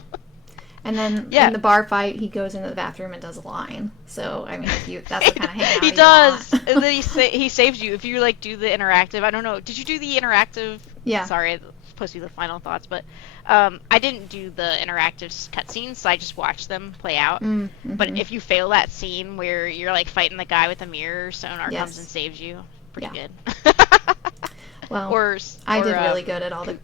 And then in the bar fight, he goes into the bathroom and does a line. So, I mean, that's the kind of hangout he does. And then he saves you if you, like, do the interactive. I don't know. Did you do the interactive? Yeah. Sorry. supposed to be the final thoughts, but I didn't do the interactive cutscenes, so I just watched them play out. But Mm-hmm. if you fail that scene where you're like fighting the guy with the mirror, Sonar comes and Yes. saves you. Pretty Yeah. good. Well, or I or did really good at all the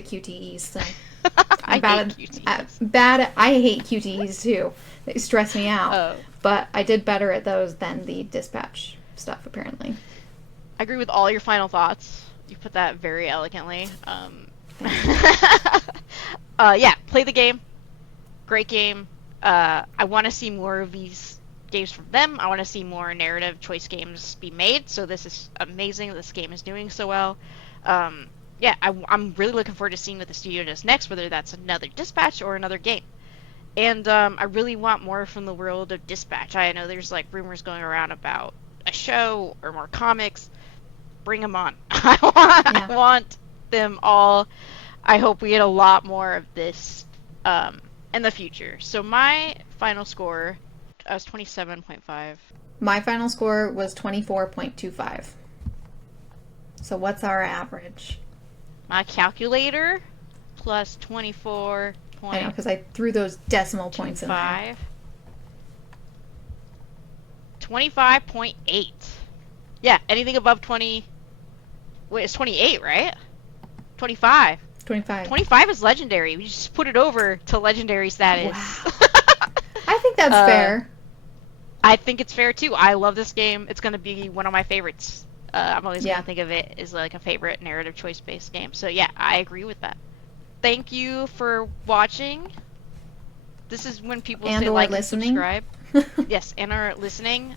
QTEs, so I'm I hate bad QTEs. I hate QTEs too. They stress me out. Oh, But I did better at those than the dispatch stuff, apparently. I agree with all your final thoughts. You put that very elegantly. Thank you. Yeah, play the game. Great game. I want to see more of these games from them. I want to see more narrative choice games be made. So this is amazing. This game is doing so well. Yeah, I'm really looking forward to seeing what the studio does next, whether that's another Dispatch or another game. And I really want more from the world of Dispatch. I know there's like rumors going around about a show or more comics. Bring them on. I Yeah. want them all. I hope we get a lot more of this in the future. So my final score was 27.5. My final score was 24.25. So what's our average? My calculator plus I know, because I threw those decimal points in there. 25.8. Yeah, anything above 20. Wait, it's 28, right? 25. 25. 25 is legendary. We just put it over to legendary status. Wow. I think that's fair. I think it's fair too. I love this game. It's going to be one of my favorites. I'm always going Yeah. to think of it as like a favorite narrative choice based game. So yeah, I agree with that. Thank you for watching. This is when people And say or like listening. and subscribe. Yes, and are listening.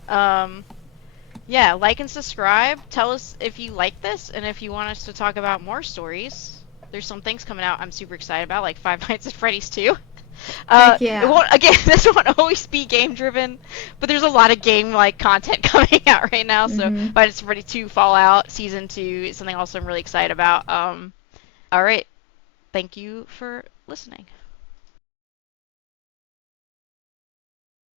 Yeah, like and subscribe. Tell us if you like this and if you want us to talk about more stories. There's some things coming out I'm super excited about, like Five Nights at Freddy's 2. Heck It yeah. won't again. This won't always be game driven, but there's a lot of game like content coming out right now. So Mm-hmm. Five Nights at Freddy's 2 Fallout Season 2 is something also I'm really excited about. All right, thank you for listening.